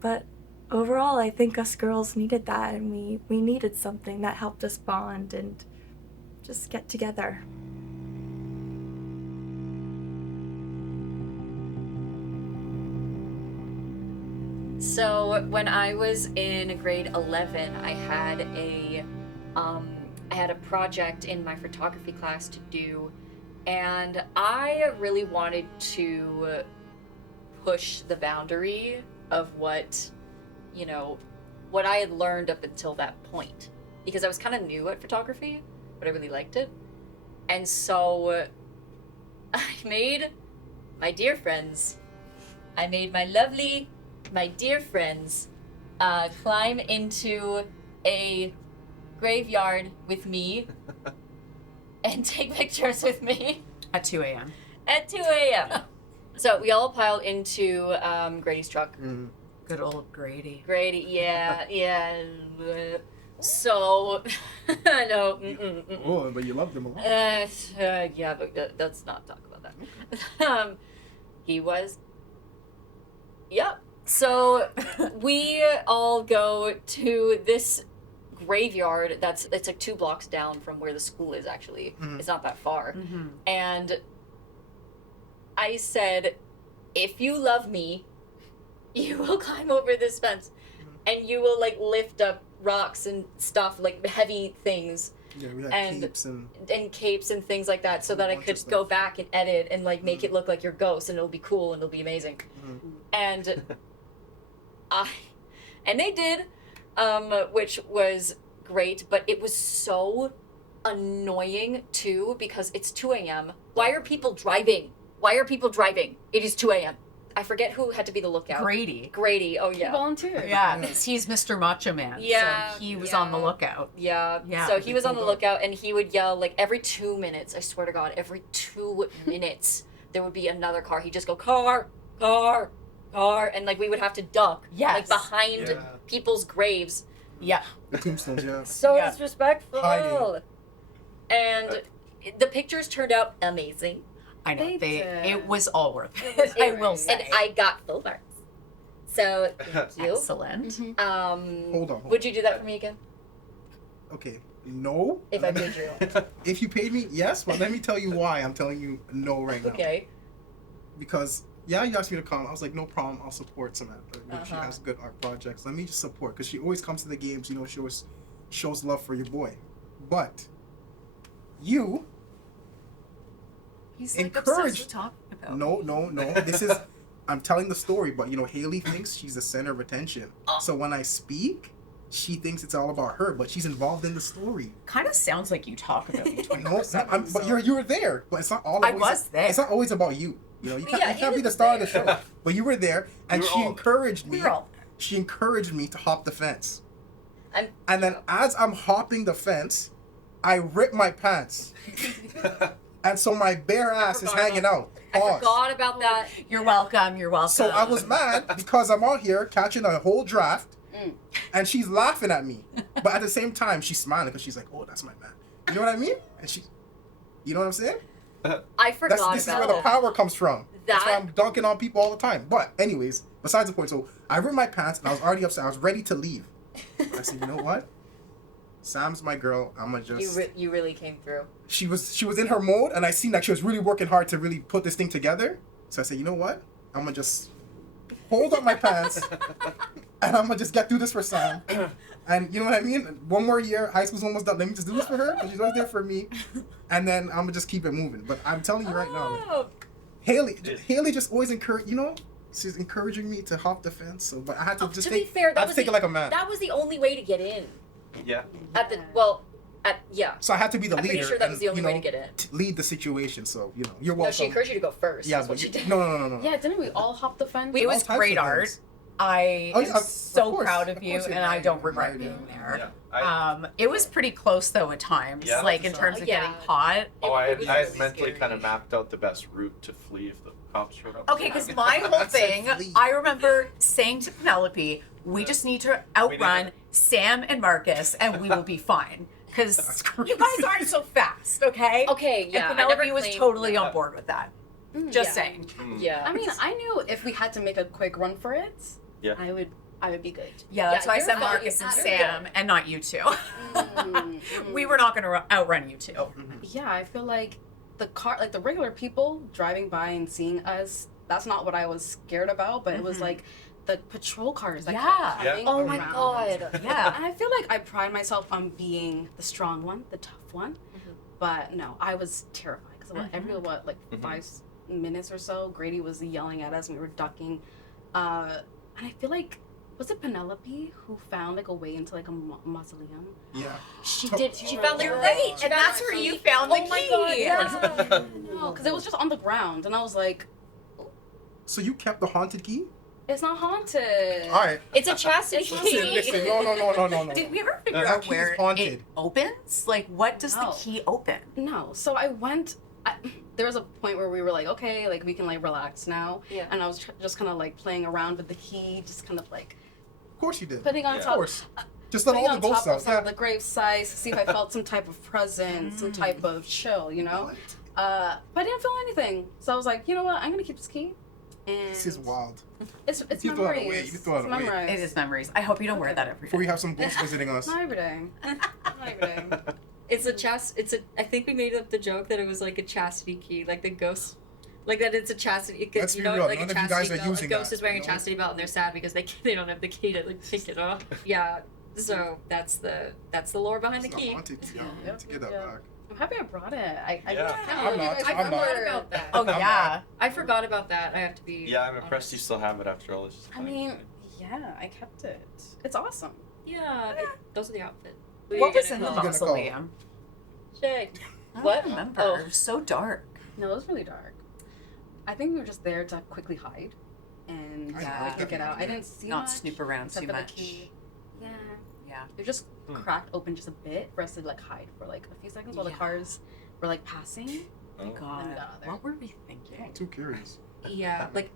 But overall, I think us girls needed that, and we needed something that helped us bond and just get together. So when I was in grade 11, I had a project in my photography class to do, and I really wanted to push the boundary of what I had learned up until that point, because I was kind of new at photography, but I really liked it. And so I made my dear friends, my dear friends climb into a graveyard with me and take pictures with me At 2 a.m. at 2 a.m. So we all piled into Grady's truck. Good old Grady. Grady, yeah. So, I know. Oh, but you loved him a lot. Yeah, but let's not talk about that. He was. Yep. So we all go to this graveyard it's like 2 blocks down from where the school is, actually. It's not that far. And I said, if you love me, you will climb over this fence and you will like lift up rocks and stuff, like heavy things. Yeah, we had capes and capes and things like that, so that I could go back and edit and like make it look like your ghost, and it'll be cool and it'll be amazing. And they did, which was great, but it was so annoying too, because it's 2 a.m. Why are people driving? It is 2 a.m. I forget who had to be the lookout. Grady. Oh yeah. Volunteer. Yeah, because he's Mr. Macho Man. Yeah, So he was on the lookout. Yeah. Yeah. So he was on the lookout, and he would yell like every 2 minutes. I swear to God, every 2 minutes there would be another car. He'd just go car, and like we would have to duck, like behind people's graves. Yeah. the tombstones. Yeah. So Yeah. disrespectful. Hiding. And the pictures turned out amazing. I know. They It was all worth it. I will say. And I got full marks. So thank you. Excellent. Hold on. Would you do that for me again? Okay. No. If I paid you. If you paid me, yes, but let me tell you why I'm telling you no right now. Okay. Because you asked me to come. I was like, no problem. I'll support Samantha. She has good art projects. Let me just support, because she always comes to the games. You know, she always shows love for your boy. But you He's encouraged. talking about. No. This is. I'm telling the story, but you know, Hayley thinks she's the center of attention. So when I speak, she thinks it's all about her, but she's involved in the story. Kind of sounds like you talk about me 24/7. No, but you were there. But it's not all. I was there. It's not always about you. You know, you Yeah, can't he be the was star of the there. show. But you were there, and We were she all- encouraged me. We were all there. She encouraged me to hop the fence. I'm. And then as I'm hopping the fence, I rip my pants. And so my bare ass is hanging out. I Pause. forgot about that. You're welcome. You're welcome. So I was mad because I'm out here catching a whole draft, and she's laughing at me. But at the same time, she's smiling because she's like, "Oh, that's my man." You know what I mean? And you know what I'm saying? I forgot This is about where the power comes from. That's why That- I'm dunking on people all the time. But anyways, besides the point. So I ripped my pants, and I was already upset. I was ready to leave. I said, "You know what? Sam's my girl. I'ma just." You really came through. She was in her mode, and I seen that she was really working hard to really put this thing together. So I said, "You know what? I'm gonna just hold up my pants, and I'm gonna just get through this for Sam." And you know what I mean? One more year, high school's almost done. Let me just do this for her, because she's always there for me. And then I'm gonna just keep it moving. But I'm telling you right now, Oh. Haley just always she's encouraging me to hop the fence. So, but I had to just To take, be fair, I had to take it like a man. That was the only way to get in. Yeah. Yeah. So I had to be the I'm leader. pretty sure that was and, the only you way know, to get in. Lead the situation. So you're welcome. No, she encouraged you to go first. Yeah, That's what but she did. no. Yeah, didn't we all hop the fence? It was all types great of art. things. I Oh, yeah, am of so course. proud of Of you, course and you're I right. don't regret Right. being there. Yeah. It was pretty close though at times, Yeah. like in terms of getting caught. I It was had really mentally scary. kind of mapped out the best route to flee if the cops showed up. Okay, because my whole thing, I remember saying to Penelope, we just need to outrun Sam and Marcus, and we will be fine. Because you guys aren't so fast, okay? Okay, yeah. And I never Penelope was claimed totally that. on board with that. Just yeah. saying. Yeah. I mean, I knew if we had to make a quick run for it, Yeah. I would be good. Yeah, that's Yeah, why I you're said fine. Marcus and You're Sam, and not you two. Mm, We were not going to outrun you two. Yeah, I feel like the regular people driving by and seeing us, that's not what I was scared about, but it was like the patrol cars that Yeah. kept coming Oh my around. god. Yeah. And I feel like I pride myself on being the strong one, the tough one. But no, I was terrified because every 5 minutes or so, Grady was yelling at us and we were ducking. And I feel like, was it Penelope who found like a way into like a mausoleum? Yeah. She did. She found You're the right, and that's where you found the Oh my key. god, yeah. No, because it was just on the ground, and I was like, So you kept the haunted key? it's not haunted. All right. It's a chastity Listen, key. listen. No. Did we ever figure That out key is where haunted. it opens? Like, what does the No. key open? No, so there was a point where we were like, okay, like we can like relax now. Yeah. And I was just kind of like playing around with the key, just kind of like Of course you did. putting on Yeah. Of top, course. Just let putting all on the ghosts top of out. some Yeah. of the grave size to see if I felt some type of presence, some type of chill, you know. But I didn't feel anything, so I was like, you know what, I'm gonna keep this key. And This is wild. it's You throw it memories. away. You throw it It's away. memories. It is memories. I hope you don't wear that every Before we day. have some ghosts visiting us. Not every day. Not every day. I think we made up the joke that it was like a chastity key, like the ghost, like that it's a chastity. Let's You be know, real, like none a of you chastity guys are belt. using a ghost that, is wearing you a know? chastity belt and they're sad because they don't have the key to like take it off. Yeah. So that's the lore behind It's the not key. haunted key. Yeah. To get that Yeah. back. I'm happy I brought it. I I'm not. I I'm forgot not. about that. Oh, I'm yeah. I forgot about that. I have to be. Yeah, I'm impressed you still have it after all this I time. mean, yeah, I kept it. It's awesome. Yeah. Those are the outfit. What was in the Who you gonna call? mausoleum? Shay. I What? don't remember. Oh. It was so dark. No, it was really dark. I think we were just there to quickly hide and Yeah. quickly get out. I didn't see Not much, snoop around except too for the much. key. Yeah. Yeah. It just cracked open just a bit for us to like hide for like a few seconds while the Yeah. cars were like passing. Oh. God, Then got out there. what were we thinking? I'm too curious. Yeah, like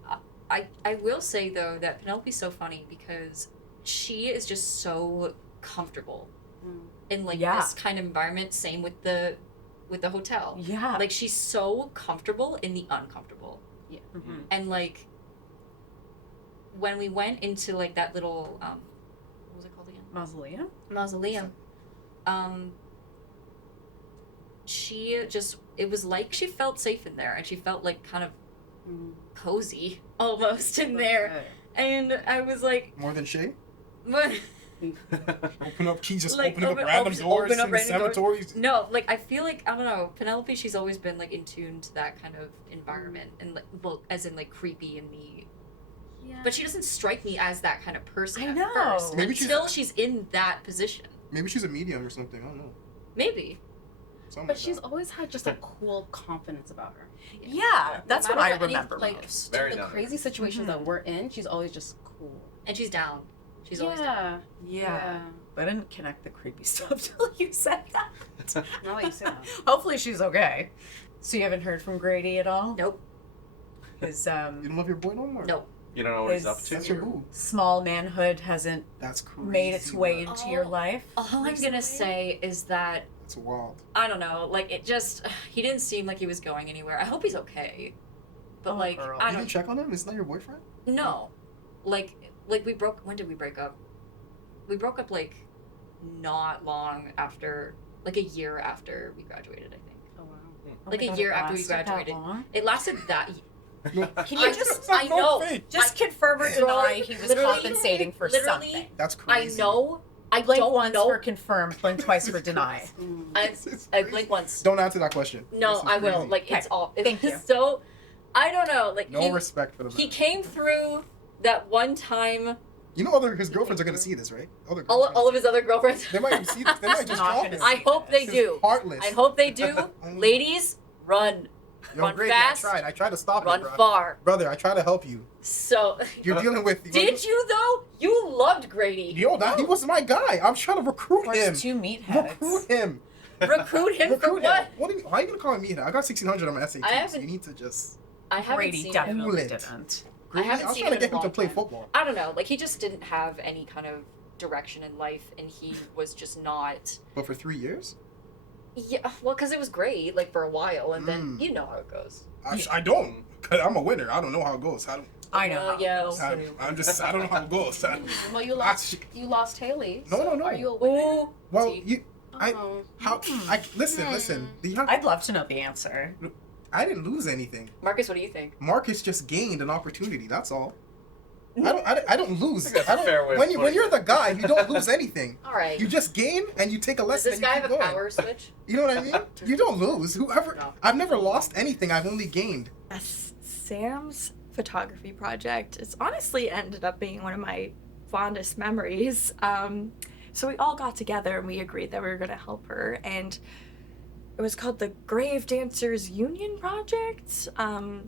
I will say though that Penelope's so funny because she is just so comfortable in like Yeah. this kind of environment. Same with the hotel. Yeah. Like she's so comfortable in the uncomfortable. Mhm. And like when we went into like that little what was it called again? Mausoleum? Mausoleum. She just it was like she felt safe in there and she felt like kind of cozy almost in there. And I was like, More than Shay? what? Open up keys, just Like, open up open- random just doors open up in the random doors. cemeteries. No, like I feel like I don't know. Penelope, she's always been like in tune to that kind of environment and like, well, as in like creepy and the. Yeah. But she doesn't strike me as that kind of person. I at know. First, Maybe she's- until she's in that position. Maybe she's a medium or something. I don't know. Maybe. Something But like she's that. always had just a cool confidence about her. Yeah, that's No what I matter any, remember like, most. Very the down to crazy situations that we're in, she's always just cool. And she's down. She's always down. Yeah. I didn't connect the creepy stuff till you said that. Now that you say that. Hopefully she's okay. So you haven't heard from Grady at all? Nope. His You don't love your boy no more? No. You don't know what he's up His- to? That's your boo. small manhood hasn't That's crazy. made its way bro. into your life. All I'm gonna say is that It's wild. I don't know. Like it just he didn't seem like he was going anywhere. I hope he's okay. But Oh, like girl. I You don't didn't check on him? Isn't that your boyfriend? no. Like we broke. When did we break up? We broke up like not long after, like a year after we graduated. I think. Oh wow. Like a year after we graduated. It lasted that. Can you just I know. just confirm or deny he was Literally- compensating for literally, something? That's I crazy. know. I Blink don't once know. for confirm, blink twice for deny. I blink once. Don't answer that question. No, This is I will. crazy. Like Okay, it's all. thank you. So, I don't know. Like No respect for the he man. came through that one time. You know, his girlfriends are gonna see this, right? Other All girlfriends. of his other girlfriends. They might even see this. They might just Not drop gonna it. I hope they This is do. Heartless. I hope they do. Ladies, run. Yo, run Grady, fast, I tried to stop Run it, bro. far. Brother, I tried to help you. So. You're dealing with. Did you though? You loved Grady. Yo, that, he was my guy. I'm trying to recruit him. There's two meatheads. Recruit him. Recruit him for Recruit what? him. What do you? Why are you gonna call me meathead? I got 1600 on my SAT. I So haven't- you need to just. I haven't Grady seen him. definitely Cool it. didn't. I haven't I was seen trying him to in get a him to long play time. football. I don't know. Like he just didn't have any kind of direction in life, and he was just not. But for 3 years? Yeah, well, because it was great, like for a while, and then Mm. you know how it goes. I don't. Cause I'm a winner. I don't know how it goes. I don't. I know. Well, how it yeah, goes. I'm just. I don't know how it goes. Well, you lost Haley. No, so no, no. Are you a winner? Ooh, Well, see. you. I. Oh. How? I listen. Do you have? I'd love to know the answer. I didn't lose anything. Marcus, what do you think? Marcus just gained an opportunity. That's all. I don't lose. That's a I don't, fair way of when putting you're the guy, you don't lose anything. All right. You just gain and you take a Does lesson. this and you guy keep have a going. power switch? You know what I mean? You don't lose. Whoever. No. I've never lost anything. I've only gained. Yes, Sam's photography project. It's honestly ended up being one of my fondest memories. So we all got together and we agreed that we were going to help her, and it was called the Grave Dancers Union Project.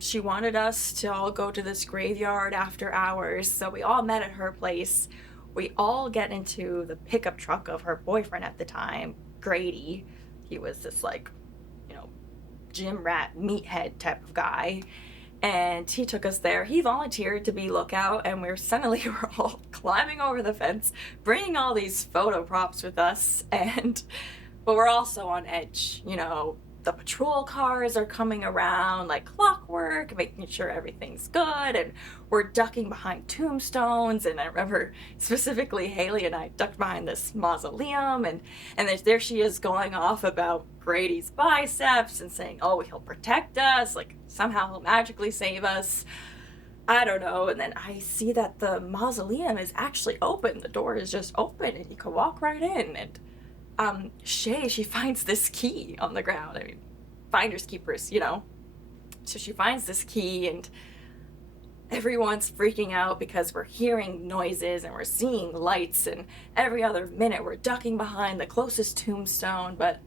She wanted us to all go to this graveyard after hours, so we all met at her place. We all get into the pickup truck of her boyfriend at the time, Grady. He was this gym rat meathead type of guy, and he took us there. He volunteered to be lookout, and we're all climbing over the fence, bringing all these photo props with us, but we're also on edge. The patrol cars are coming around like clockwork, making sure everything's good, and we're ducking behind tombstones. And I remember specifically Haley and I ducked behind this mausoleum, and there she is going off about Grady's biceps and saying, oh, he'll protect us, like somehow he'll magically save us. I don't know. And then I see that the mausoleum is actually open. The door is just open and you can walk right in. And Shay, she finds this key on the ground. I mean, finders keepers, So she finds this key, and everyone's freaking out because we're hearing noises and we're seeing lights, and every other minute we're ducking behind the closest tombstone. But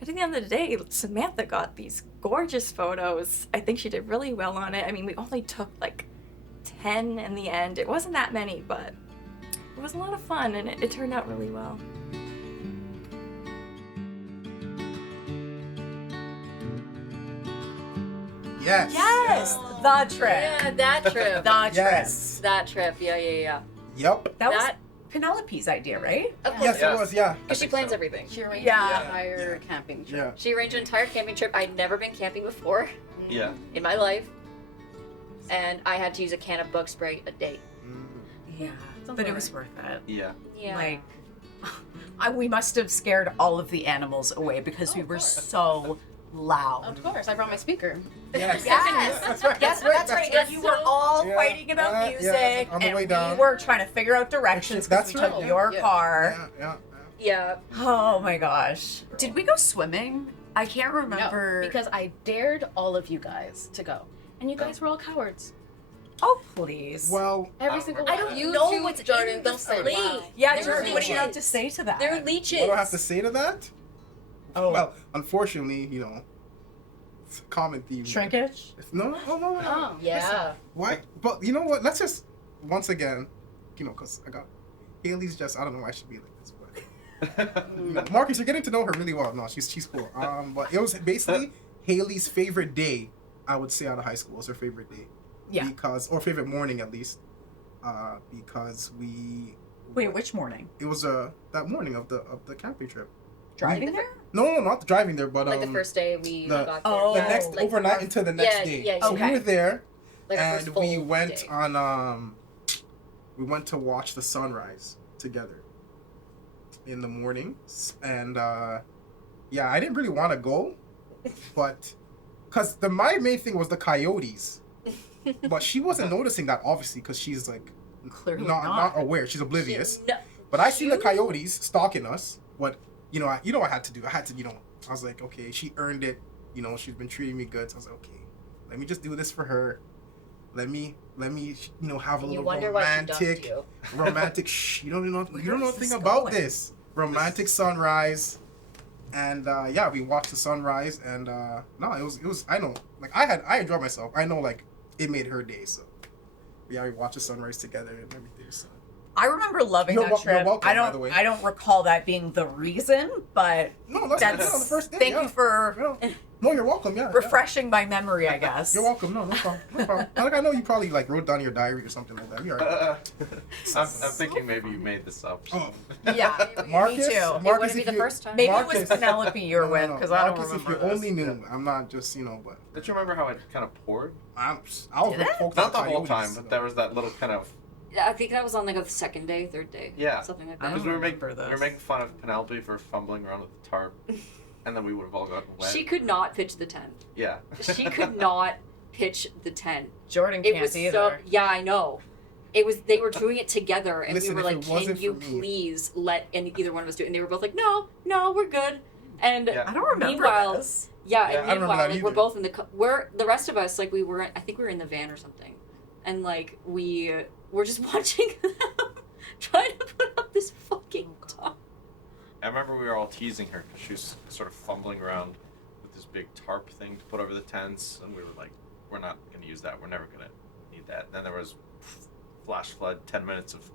at the end of the day, Samantha got these gorgeous photos. I think she did really well on it. I mean, we only took like 10 in the end. It wasn't that many, but it was a lot of fun, and it turned out really well. Yes. Yes, the trip. Yeah, that trip. The trip. Yes. That trip. Yeah. Yep. That was That- Penelope's idea, right? Of course. Yes, Yeah. it was. Yeah. Because she plans everything. She arranged Yeah. an entire camping trip. Yeah. She arranged an entire camping trip. I'd never been camping before Yeah. in my life, and I had to use a can of bug spray a day. Yeah, but it was worth it. Yeah. Yeah. Like, we must have scared all of the animals away because we of were course. so loud. Of course, I brought my speaker. Yes. Yes, That's right. yes, that's right. And you were all Yeah, fighting about yeah, music, on the and way down. we were trying to figure out directions because That's we right, took yeah. your Yeah. car. Yeah. Yeah. Oh my gosh! Did we go swimming? I can't No, remember. because I dared all of you guys to go, and you guys were all cowards. Oh please. Well, Every single one. I don't you know two, what's Jordan. in the They'll say, lake. wow. yeah, They're Jordan, what do you leeches. have to say to that? They're leeches. what do I have to say to that? Oh, Well, unfortunately, it's a common theme. shrinkage. No. Oh, Yeah. Why? But you know what? Let's just once again, because I got Haley's just. I don't know why she'd be like this, but Marcus, you're getting to know her really well. No, she's cool. But it was basically Haley's favorite day. I would say out of high school was her favorite day. Yeah. Or favorite morning at least, because Wait, which morning? it was that morning of the camping trip. Driving the there? No, not the driving there, but Like the first day we the- got there. Oh. the yeah, next like overnight our- into the next yeah, day. Yeah, So Okay. we were there, Like our first and we full went day. on. We went to watch the sunrise together in the mornings, and yeah, I didn't really want to go, but because my main thing was the coyotes, but she wasn't noticing that obviously because she's like Clearly not aware. She's oblivious. No, But I seen the coyotes stalking us. What I had to do. I had to, I was like, okay, she earned it. She's been treating me good. So I was like, okay, let me just do this for her. Let me, have a you little wonder why she dumped romantic, you. romantic. You don't know is anything this about going? this romantic sunrise. And yeah, we watched the sunrise, and no, it was. I know, like I enjoyed myself. I know, like it made her day. So yeah, we watched the sunrise together and everything. So. I remember loving You're that wel- you're trip. welcome, by the way. I don't recall that being the reason, but No, that's on the first day. thank yeah. you for Yeah. No, you're welcome. Yeah. refreshing my memory, I guess. You're welcome. No problem. No problem. Like I know you probably like wrote down your diary or something like that. You're alright. I'm thinking maybe you made this up. Oh, Yeah, Marcus. me too. It Marcus, wouldn't be if the you- first time. Maybe it Marcus. was Penelope you're No, with, no, because I don't Marcus, remember if you this. only knew, I'm not just but Don't you remember how it kind of poured? I was Did it? poked Not the by whole coyotes, time, but there was that little kind of I think that was on like the second day, third day. Yeah. Something like I that. don't because we remember were this. making fun of Penelope for fumbling around with the tarp, and then we would have all gotten wet. She could not pitch the tent. Yeah. She could not pitch the tent. Jordan It can't was either. so yeah, I know. It was they were doing it together, and Listen, we were if like, it wasn't "Can you for me- please let either one of us do it?" And they were both like, "No, we're good." And Yeah. I don't remember meanwhile, this. yeah, Yeah, I and don't remember meanwhile, that like we're either. both in the the rest of us, like we were, I think we were in the van or something, and like we were just watching them trying to put up this fucking top. I remember we were all teasing her because she was sort of fumbling around with this big tarp thing to put over the tents, and we were like, "We're not going to use that. We're never going to need that." And then there was flash flood, 10 minutes of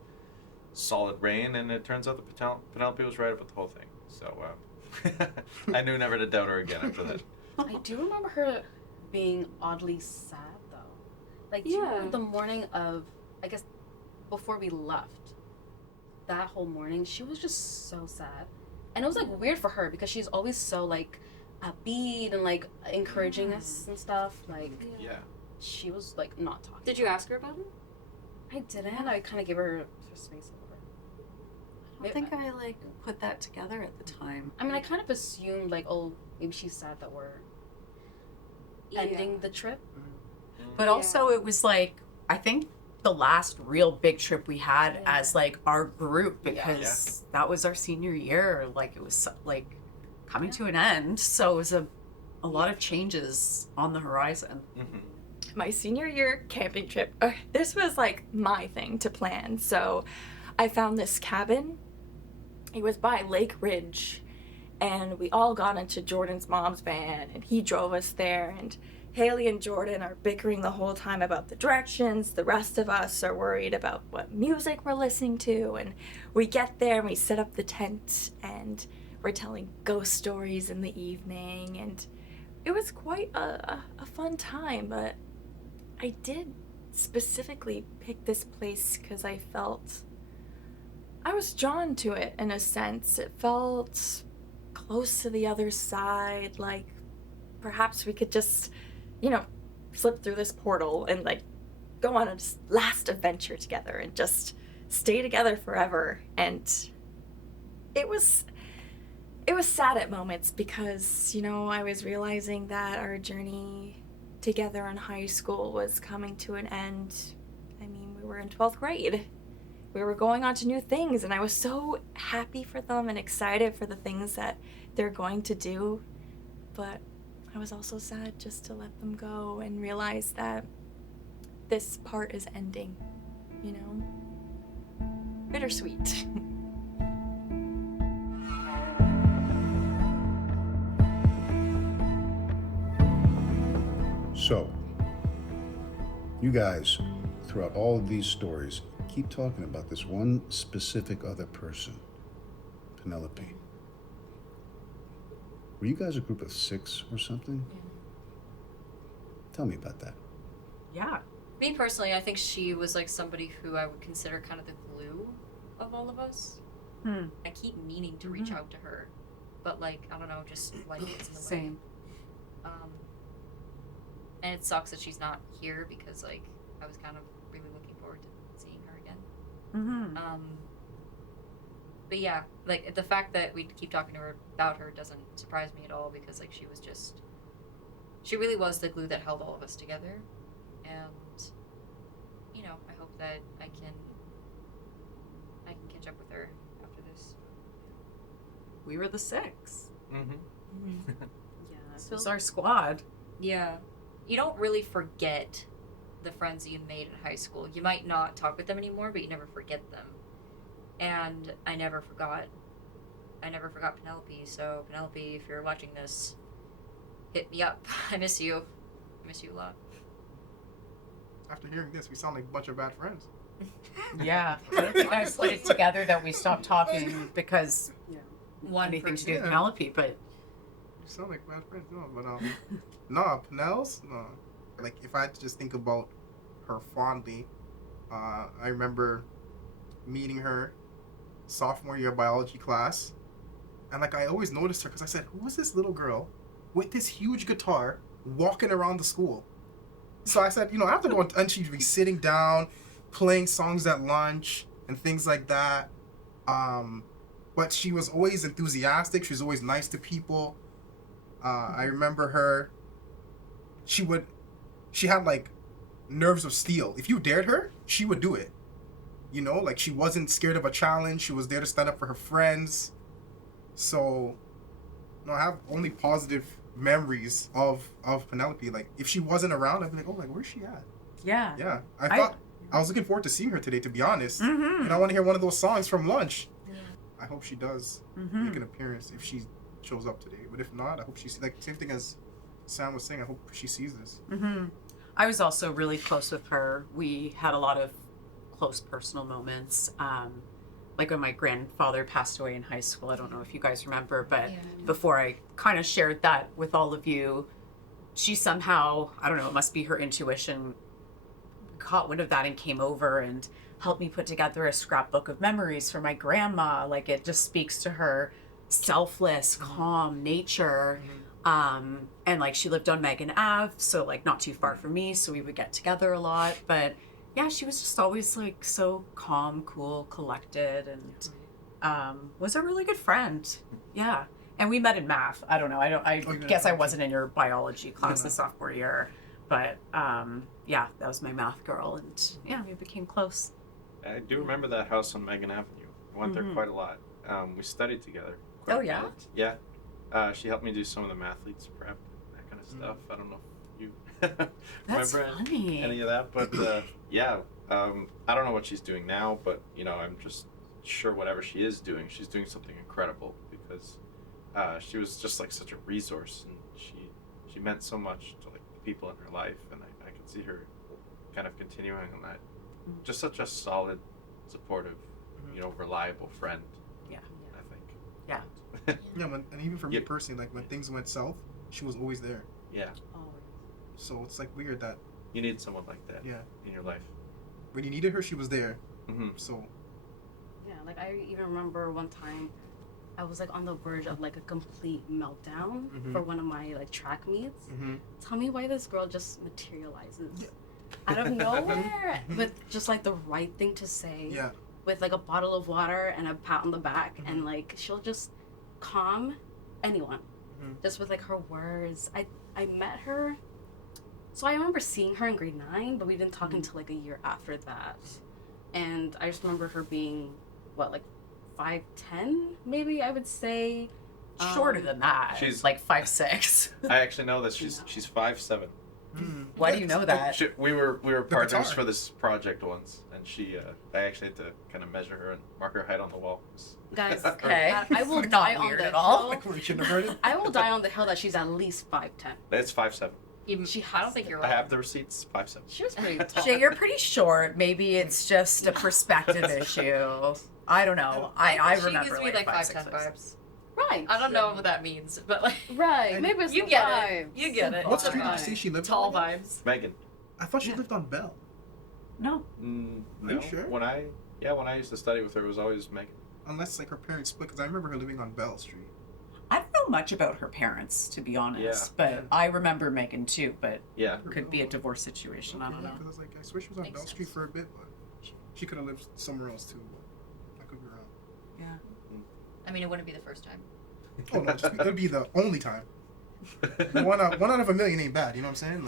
solid rain, and it turns out that Penelope was right about the whole thing. So I knew never to doubt her again after that. I do remember her being oddly sad though. Like, do you remember Yeah. the morning of, I guess, before we left, that whole morning, she was just so sad. And it was like weird for her because she's always so like upbeat and like encouraging us and stuff. Like, Yeah. she was like not talking. Did you ask her about it? I didn't. I kind of gave her space over. I don't think I like put that together at the time. I mean, I kind of assumed like, oh, maybe she's sad that we're ending the trip. But also, it was like, I think the last real big trip we had as like our group, because that was our senior year. Like, it was like coming to an end. So it was a lot of changes on the horizon. Mm-hmm. My senior year camping trip, this was like my thing to plan. So I found this cabin. It was by Lake Ridge, and we all got into Jordan's mom's van, and he drove us there. And Haley and Jordan are bickering the whole time about the directions. The rest of us are worried about what music we're listening to. And we get there and we set up the tent, and we're telling ghost stories in the evening. And it was quite a fun time, but I did specifically pick this place because I felt I was drawn to it in a sense. It felt close to the other side, like perhaps we could just, slip through this portal and like go on a last adventure together and just stay together forever. And it was sad at moments because, I was realizing that our journey together in high school was coming to an end. I mean, we were in 12th grade. We were going on to new things, and I was so happy for them and excited for the things that they're going to do. But I was also sad just to let them go and realize that this part is ending, Bittersweet. So, you guys, throughout all of these stories, keep talking about this one specific other person, Penelope. Were you guys a group of 6 or something? Tell me about that. Yeah. Me personally, I think she was like somebody who I would consider kind of the glue of all of us. I keep meaning to reach out to her, but like I don't know, just life gets in the way. Same. And it sucks that she's not here because like I was kind of really looking forward to seeing her again. But yeah, like the fact that we keep talking to her about her doesn't surprise me at all because like she really was the glue that held all of us together, and you know I hope that I can catch up with her after this. We were the 6. Yeah, This was our squad. Yeah, you don't really forget the friends that you made in high school. You might not talk with them anymore, but you never forget them. And I never forgot Penelope. So Penelope, if you're watching this, hit me up. I miss you. I miss you a lot. After hearing this, we sound like a bunch of bad friends. Yeah. What if you guys put it together that we stopped talking because One anything to person. do with Penelope, but We sound like bad friends. No, but nah, Penels. No, like if I just think about her fondly, I remember meeting her sophomore year biology class, and like I always noticed her because I said, "Who was this little girl with this huge guitar walking around the school?" So I said, I have to go, and she'd be sitting down, playing songs at lunch and things like that. But she was always enthusiastic. She was always nice to people. I remember her. She had like nerves of steel. If you dared her, she would do it. Like she wasn't scared of a challenge. She was there to stand up for her friends. So, I have only positive memories of Penelope. Like if she wasn't around, I'd be like, oh, like where's she at? yeah. Yeah, I was looking forward to seeing her today, to be honest. Mm-hmm. And I want to hear one of those songs from lunch. Yeah. I hope she does Mm-hmm. make an appearance if she shows up today. But if not, I hope she like same thing as Sam was saying. I hope she sees this. Mm-hmm. I was also really close with her. We had a lot of close personal moments. Like when my grandfather passed away in high school. I don't know if you guys remember, but before I kind of shared that with all of you, she somehow, I don't know, it must be her intuition, caught wind of that and came over and helped me put together a scrapbook of memories for my grandma. Like it just speaks to her selfless, calm nature. And like she lived on Megan Ave, so like not too far from me, so we would get together a lot. But yeah, she was just always like so calm, cool, collected, and was a really good friend. Yeah. And we met in math. I don't know. I guess I wasn't in your biology class the sophomore year, but yeah, that was my math girl, and yeah, we became close. I do remember that house on Megan Avenue. I went there quite a lot. We studied together. Oh, a yeah? bit. Yeah. She helped me do some of the mathletes prep, that kind of stuff. I don't know if you That's remember funny. any of that, but yeah. I don't know what she's doing now, but I'm just sure whatever she is doing, she's doing something incredible because she was just like such a resource, and she meant so much to like the people in her life, and I could see her kind of continuing on that. Just such a solid, supportive, reliable friend. Yeah. I think. Yeah. Yeah, and even for me Yep. personally, like when things went south, she was always there. Yeah. So it's like weird that You need someone like that in your life. when you needed her, she was there. Mm-hmm. So Yeah, like I even remember one time I was like on the verge of like a complete meltdown for one of my like track meets. Tell me why this girl just materializes out of nowhere with just like the right thing to say. yeah, With like a bottle of water and a pat on the back, and like she'll just calm anyone just with like her words. I met her, so I remember seeing her in grade 9, but we didn't talk until like a year after that. And I just remember her being like 5'10", maybe I would say. Shorter than that. She's- like 5'6". I actually know that she's 5'7". Why do you know that? We were partners guitar. for this project once, and I actually had to kind of measure her and mark her height on the wall. Guys, Okay. I will Not die on weird the at all. hill. like we're kindergarten. I will die on the hill that she's at least 5'10". It's 5'7". I don't think you're I right. have the receipts. 5'7". She was pretty tall. Shay, you're pretty short. Maybe it's just a perspective issue. I don't know. I She remember gives me like 5'10" 5'6". vibes. Right. I don't know what that means, but like Right. Maybe it's you the get vibes. it. You get it. What It's street did you fine. say she lived Tall on? vibes. Megan. I thought she lived on Bell. No. No. you sure? When I used to study with her, it was always Megan. Unless like her parents split, because I remember her living on Bell Street. I don't know much about her parents, to be honest, Yeah. but I remember Megan too, but Yeah. could be a divorce situation. I don't know. Because I was like, I swear she was on Makes Bell Street sense. for a bit, but she could have lived somewhere else too. But I could be wrong. Yeah. I mean, it wouldn't be the first time. Oh no, it'll be the only time. One out of a million ain't bad. You know what I'm saying?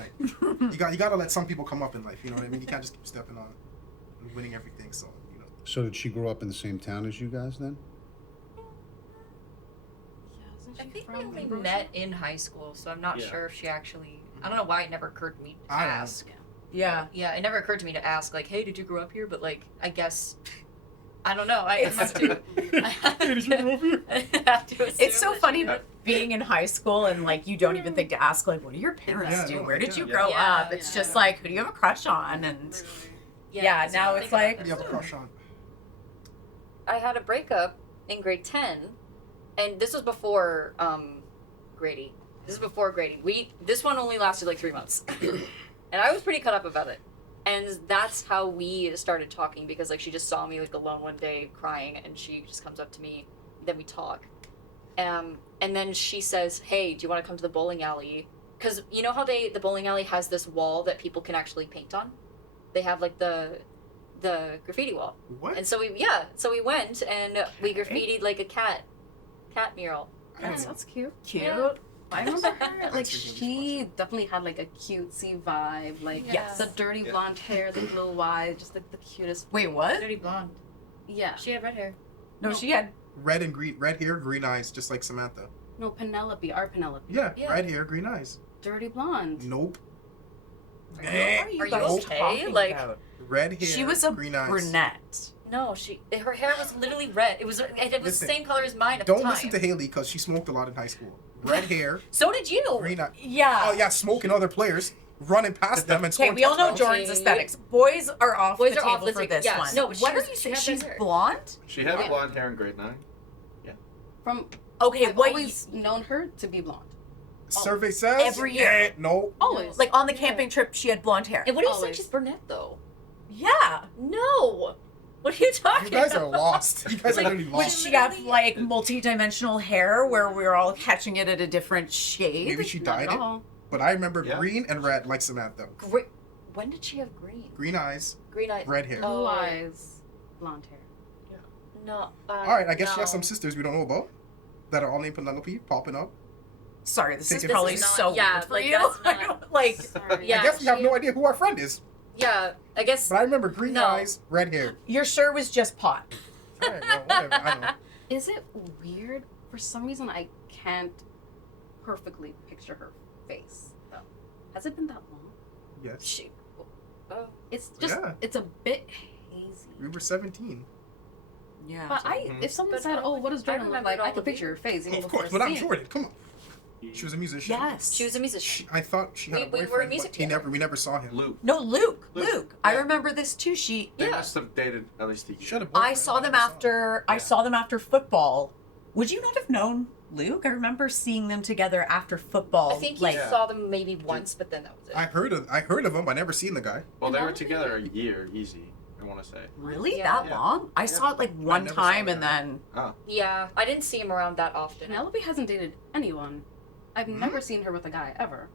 Like, you gotta let some people come up in life. You know what I mean? You can't just keep stepping on and winning everything. So you know. So did she grow up in the same town as you guys then? I think we only met in high school, so I'm not Yeah. sure if she actually. I don't know why it never occurred to me to I don't know. ask. Yeah. Yeah, it never occurred to me to ask, like, hey, did you grow up here? But, like, I guess. I don't know. I have to. I have to, Did you grow up here? I have to assume It's so that funny she did. being in high school and like you don't even think to ask like what do your parents Yeah, do? no, Where did yeah. you Yeah. grow Yeah, up? It's yeah. just like who do you have a crush on? And Yeah, so now I it's think about like- that You have a stuff. crush on. I had a breakup in grade 10, and this was before Grady. This is before Grady. This one only lasted like 3 months, and I was pretty cut up about it. And that's how we started talking because like she just saw me like alone one day crying, and she just comes up to me. Then we talk, and then she says, "Hey, do you want to come to the bowling alley?" Because you know how the bowling alley has this wall that people can actually paint on. They have like the graffiti wall. What? And so we went and we graffitied like a cat mural. I don't know. That's cute. cute. Yeah. I remember her, like, That's your she definitely had, like, a cutesy vibe. Like, Yes. the dirty Yeah. blonde hair, the blue eyes, just, like, the cutest. Wait, what? Dirty blonde. Yeah. She had red hair. No, she had Red and green, red hair, green eyes, just like Samantha. No, Penelope, our Penelope. Yeah, Yeah. red hair, green eyes. Dirty blonde. Nope. what are you Are you guys okay? talking Like- about? Red hair. She was a green eyes. brunette. No, her hair was literally red. It was the Listen, same color as mine at the Don't time. listen to Haley because she smoked a lot in high school. Red hair, So did you. green eyes. Yeah. Oh yeah, smoking other players, running past them and Okay, scoring we all know touchdowns. Jordan's aesthetics. Boys are off Boys the are off table the for table. this Yeah, one. no, what she are was- you she saying? had She's red hair. blonde? She had Yeah. blonde hair in grade 9. From Okay, I've what always known her to be blonde. Survey says Every year. No. Always. like on the camping trip she had blonde hair. And what do you say Always. she's brunette though? Yeah. No. What are you talking You guys are about? lost. You guys are really Would lost. she have like multi-dimensional hair where we're all catching it at a different shade? Maybe she Not dyed at it, all. but I remember Yeah. green and red like Samantha. When did she have green? Green eyes, Green eyes. red hair. Oh. Blue eyes, blonde hair. No. All right, I guess she no. has some sisters we don't know about that are all named Penelope popping up. Sorry, this is Thinking- probably This is so not- yeah, weird for like, you. that's I not- don't- like, Sorry. Yeah, I guess we have she- no idea who our friend is, Yeah, I guess. but I remember green No. eyes, red hair. you're sure it was just pot. All right, well, whatever. I don't know. Is it weird? For some reason, I can't perfectly picture her face. Though. Has it been that long? Yes, She. Oh. It's just, Yeah. it's a bit hazy. we were 17. Yeah. But Mhm. if someone But said, I "Oh, what does I Jordan look remembered like?" all I could the picture her face even Of before course, but I'm seeing it. Jordan. Come on. She was a musician. Yes. She was a musician. I thought she had a We were boyfriend, music but together. we never saw him. Luke. No, Luke. Luke. I Yeah. remember this too. They Yeah. must have dated at least a year. She had a I boyfriend, saw but them never him. after. I Yeah. saw them after football. Would you not have known Luke? I remember seeing them together after football. I think you like, Yeah. saw them maybe once, but then that was it. I heard of him, but I never seen the guy. Well, they were Penelope? together a year, easy, I want to say. really Yeah. that Yeah. long? I saw it like one never saw time, it. and then Yeah, I didn't see him around that often. Penelope hasn't dated anyone. I've never seen her with a guy ever.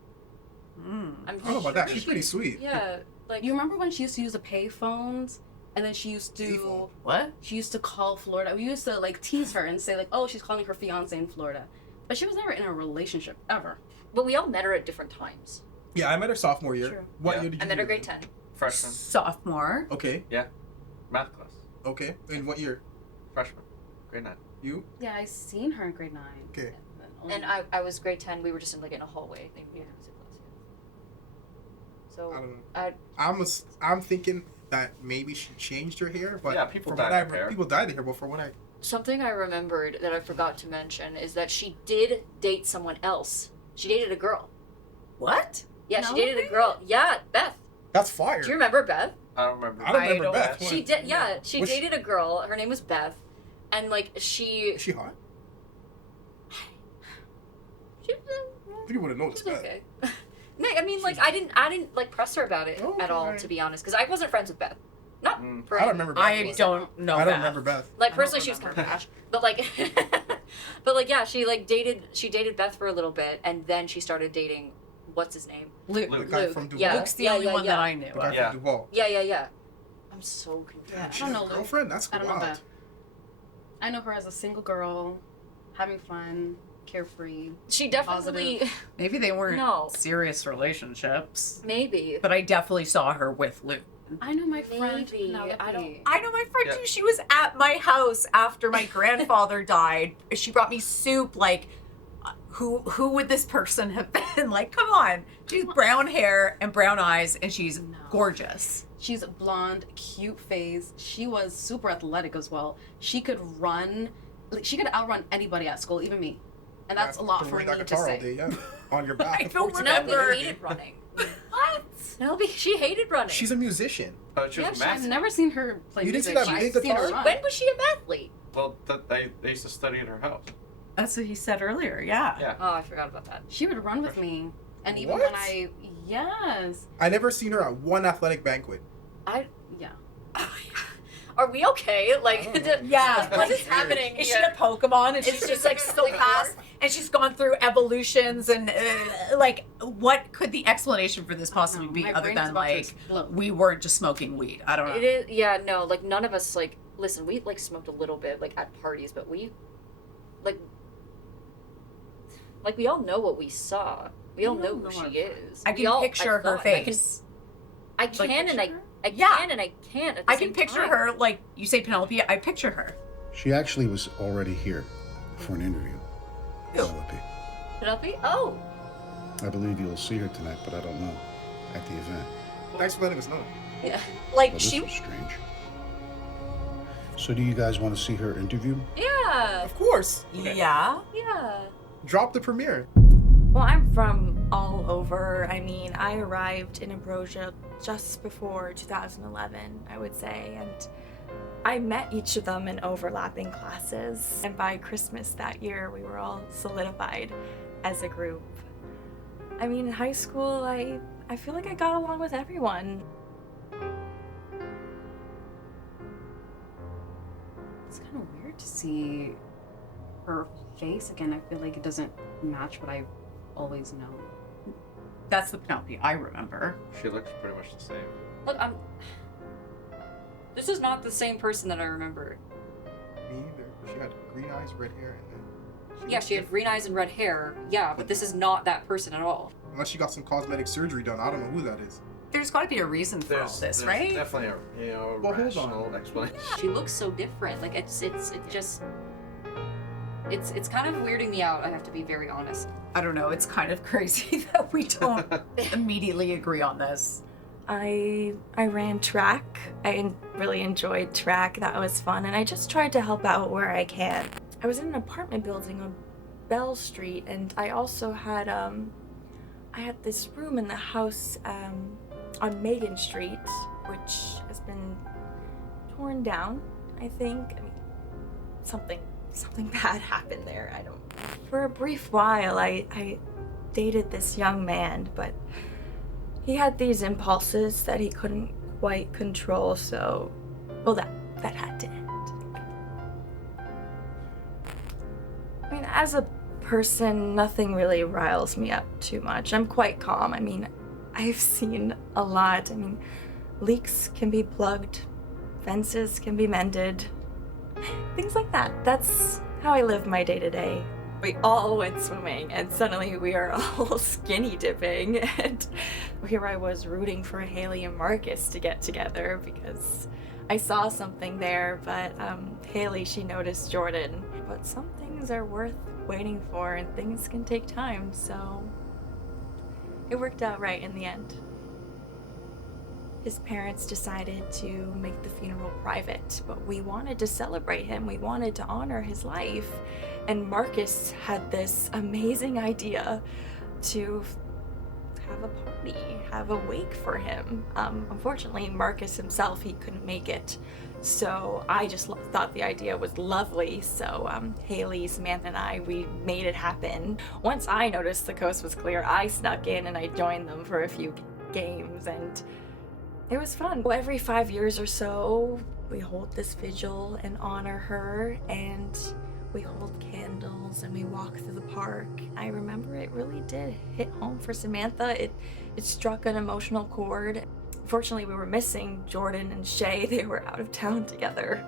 mm. I'm I don't know about that. sure She's pretty sweet. Yeah, like You remember when she used to use the pay phones, and then she used to Payphone? What? she used to call Florida. We used to like tease her and say like, "Oh, she's calling her fiance in Florida," but she was never in a relationship ever. but we all met her at different times. Yeah, I met her sophomore year. True. What Yeah. year did you I met her meet grade 10. Freshman. Sophomore. Okay, Math class. okay. In what year? Freshman. Grade 9. You? Yeah, I seen her in grade 9. Okay. And I was grade 10. We were just in like in a hallway. I think we had music class. Yeah. So I don't know. I I'm thinking that maybe she changed her hair, but Yeah, people from dyed what I their hair. people dyed their hair, but from what I something I remembered that I forgot to mention is that she did date someone else. She dated a girl. What? Yeah, she No dated a way. girl. Yeah, Beth. that's fire. Do you remember Beth? I don't remember. I don't I remember don't- Beth. She did. Yeah, she Was she- dated a girl. Her name was Beth, and like she. Is she hot? She I think you would have It noticed was that. okay. No, I mean, like, I didn't like press her about it at all, to be honest, because I wasn't friends with Beth. Not for I don't remember Beth. I don't know. I don't Beth. remember Beth. Like, I personally, don't she was kind of remember. trash. But, like, yeah, she dated Beth for a little bit, and then she started dating, what's his name? Luke. The guy Luke, from Duval. yeah. Luke's the only one that I knew. The guy Yeah. from Duval. Yeah. I'm so confused. Yeah, I She's don't a know Luke. girlfriend? That's I don't know wild. Beth. I know her as a single girl, having fun, carefree. She definitely, Maybe they weren't No. serious relationships, maybe. but I definitely saw her with Luke. I know my friend. Maybe. Penelope. I don't- I know my friend Yeah. too. She was at my house after my grandfather died. She brought me soup. Like, who would this person have been? Like, come on. She's brown hair and brown eyes, and she's No. gorgeous. She's blonde, cute face. She was super athletic as well. She could run. Like, she could outrun anybody at school, even me. And that's a lot for me that to guitar all say. day, yeah. On your back. I don't Penelope remember. hated running. What? Penelope, she hated running. She's a musician. She was Yeah, a I've math. never seen her play You didn't see music. that I've big seen her guitar? run. When was she an athlete? Well, they used to study in her house. That's what he said earlier. Yeah. Yeah. Oh, I forgot about that. She would run with me. And even What? when yes. I never seen her at one athletic banquet. Yeah. Are we okay? Like, Yeah. what is happening Is she here? a Pokemon? And she's It's just like so like fast, and she's gone through evolutions, and like, what could the explanation for this possibly be My other brain is than about to like explode. we weren't just smoking weed? I don't know. It is, yeah, no, like, none of us, like, listen, we, like, smoked a little bit, like, at parties, but we, like, we all know what we saw. We all know who she is. I We can all- picture her thought- face. I can, and I Yeah. can and I can't at the I same can picture time. her like you say Penelope. I picture her. She actually was already here for an interview. Who? Penelope. Penelope? Oh, I believe you'll see her tonight, but I don't know. At the event. Thanks for letting us know. yeah. Like Well, she. this was strange. So do you guys want to see her interview? Yeah. Of course. Yeah. Yeah. Drop the premiere. Well, I'm from all over. I mean, I arrived in Ambrosia just before 2011, I would say, and I met each of them in overlapping classes. And by Christmas that year, we were all solidified as a group. I mean, in high school, I feel like I got along with everyone. It's kind of weird to see her face again. I feel like it doesn't match what I always know. That's the Penelope I remember. She looks pretty much the same. Look, this is not the same person that I remember. Me either. She had green eyes, red hair, and then. Yeah, she had green eyes and red hair. Yeah, but this is not that person at all. Unless she got some cosmetic surgery done. I don't know who that is. There's got to be a reason for all this, right? Definitely a Well, hold on. rational explanation. She looks so different. Like, it's kind of weirding me out, I have to be very honest. I don't know. It's kind of crazy that we don't immediately agree on this. I ran track. I really enjoyed track. That was fun, and I just tried to help out where I can. I was in an apartment building on Bell Street, and I also had I had this room in the house on Megan Street, which has been torn down. I think. I mean, something bad happened there. I don't. For a brief while, I dated this young man, but he had these impulses that he couldn't quite control, so, well, that had to end. I mean, as a person, nothing really riles me up too much. I'm quite calm. I mean, I've seen a lot. I mean, leaks can be plugged, fences can be mended, things like that. That's how I live my day-to-day. We all went swimming, and suddenly we are all skinny dipping, and here I was rooting for Haley and Marcus to get together because I saw something there, but Haley, she noticed Jordan. But some things are worth waiting for, and things can take time, so it worked out right in the end. His parents decided to make the funeral private, but we wanted to celebrate him. We wanted to honor his life. And Marcus had this amazing idea to have a party, have a wake for him. Unfortunately, Marcus himself, he couldn't make it So I just thought the idea was lovely. So Haley, Samantha, and I, we made it happen. Once I noticed the coast was clear, I snuck in and I joined them for a few games, and it was fun. Every 5 years or so, we hold this vigil and honor her, and we hold candles and we walk through the park. I remember it really did hit home for Samantha. It struck an emotional chord. Fortunately, we were missing Jordan and Shay. They were out of town together.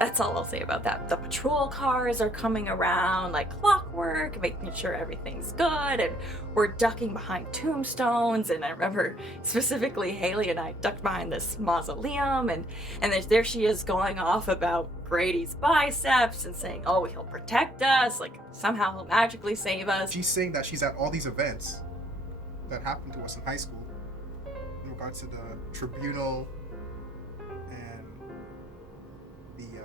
That's all I'll say about that. The patrol cars are coming around like clockwork, making sure everything's good, and we're ducking behind tombstones. And I remember specifically Haley and I ducked behind this mausoleum, and there she is going off about Grady's biceps and saying, oh, he'll protect us, like somehow he'll magically save us. She's saying that she's at all these events that happened to us in high school in regards to the tribunal and the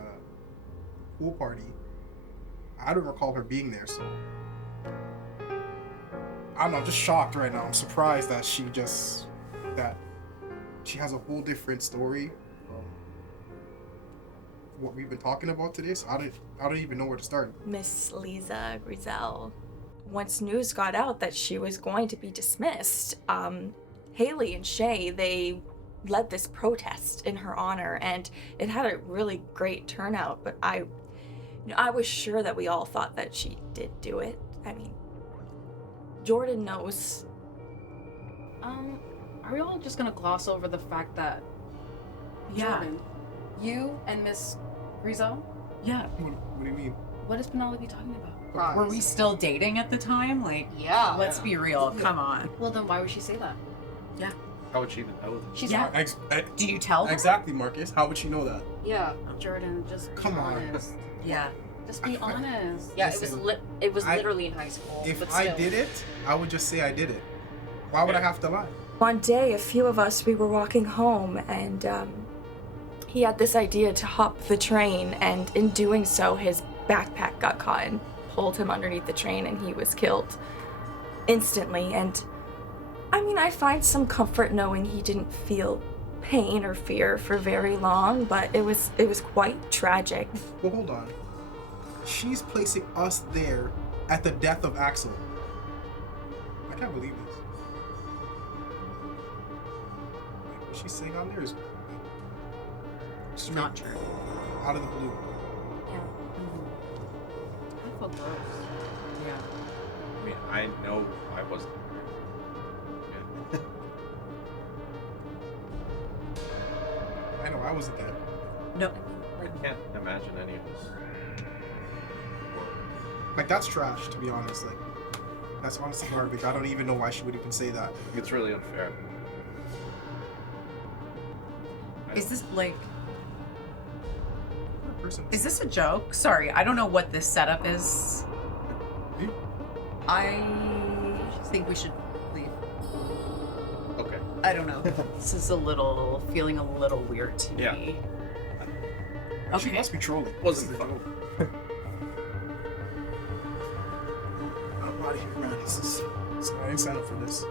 pool party. I don't recall her being there, so I don't know, I'm just shocked right now. I'm surprised that she has a whole different story from what we've been talking about today, so I don't even know where to start. Miss Lisa Giselle, once news got out that she was going to be dismissed, Haley and Shay, they led this protest in her honor, and it had a really great turnout, but I was sure that we all thought that she did do it. I mean, Jordan knows. Are we all just gonna gloss over the fact that Jordan, you and Miss Rizzo? Yeah. What do you mean? What is Penelope talking about? Were we still dating at the time? Like, Yeah. let's be real. Come on. Well, then why would she say that? How would she even know that? She's Yeah. not. Do you tell her? Exactly, Marcus. How would she know that? Yeah, Jordan, just be Come on. honest. Yeah. Just be honest. Yeah, Listen, it was I- literally in high school. If but I still. did it, I would just say I did it. Why would I have to lie? One day, a few of us, we were walking home, and he had this idea to hop the train, and in doing so, his backpack got caught and pulled him underneath the train, and he was killed instantly. And I mean, I find some comfort knowing he didn't feel pain or fear for very long, but it was quite tragic. Well, hold on. She's placing us there at the death of Axel. I can't believe this. Like, what she's saying on there is straight Not true. out of the blue. I feel gross. Yeah. I mean, I know I wasn't there. I know I wasn't there. No. I can't imagine any of us. Like, that's trash, to be honest. Like, that's honestly garbage. I don't even know why she would even say that. It's really unfair. Is this like? What person? Is this a joke? Sorry, I don't know what this setup is. Me? I think we should leave. Okay. I don't know. This is feeling a little weird to Yeah. me. She Okay. must be trolling. Wasn't This is a fun. joke. I'm out of here, man. I didn't sign up for this.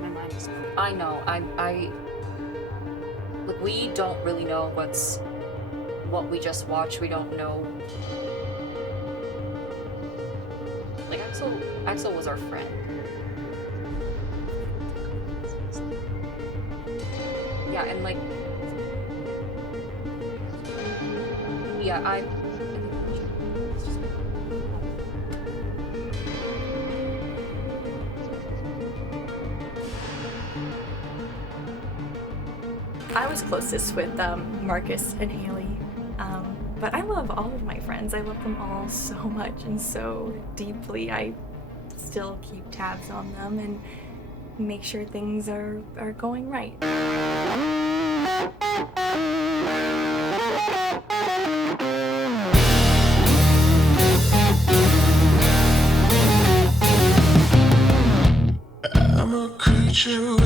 My mind is I know. Like, we don't really know what we just watched. We don't know. Like, Axel was our friend. Yeah, and like, yeah, I was closest with Marcus and Haley, but I love all of my friends. I love them all so much and so deeply. I still keep tabs on them and make sure things are going right. I'm a creature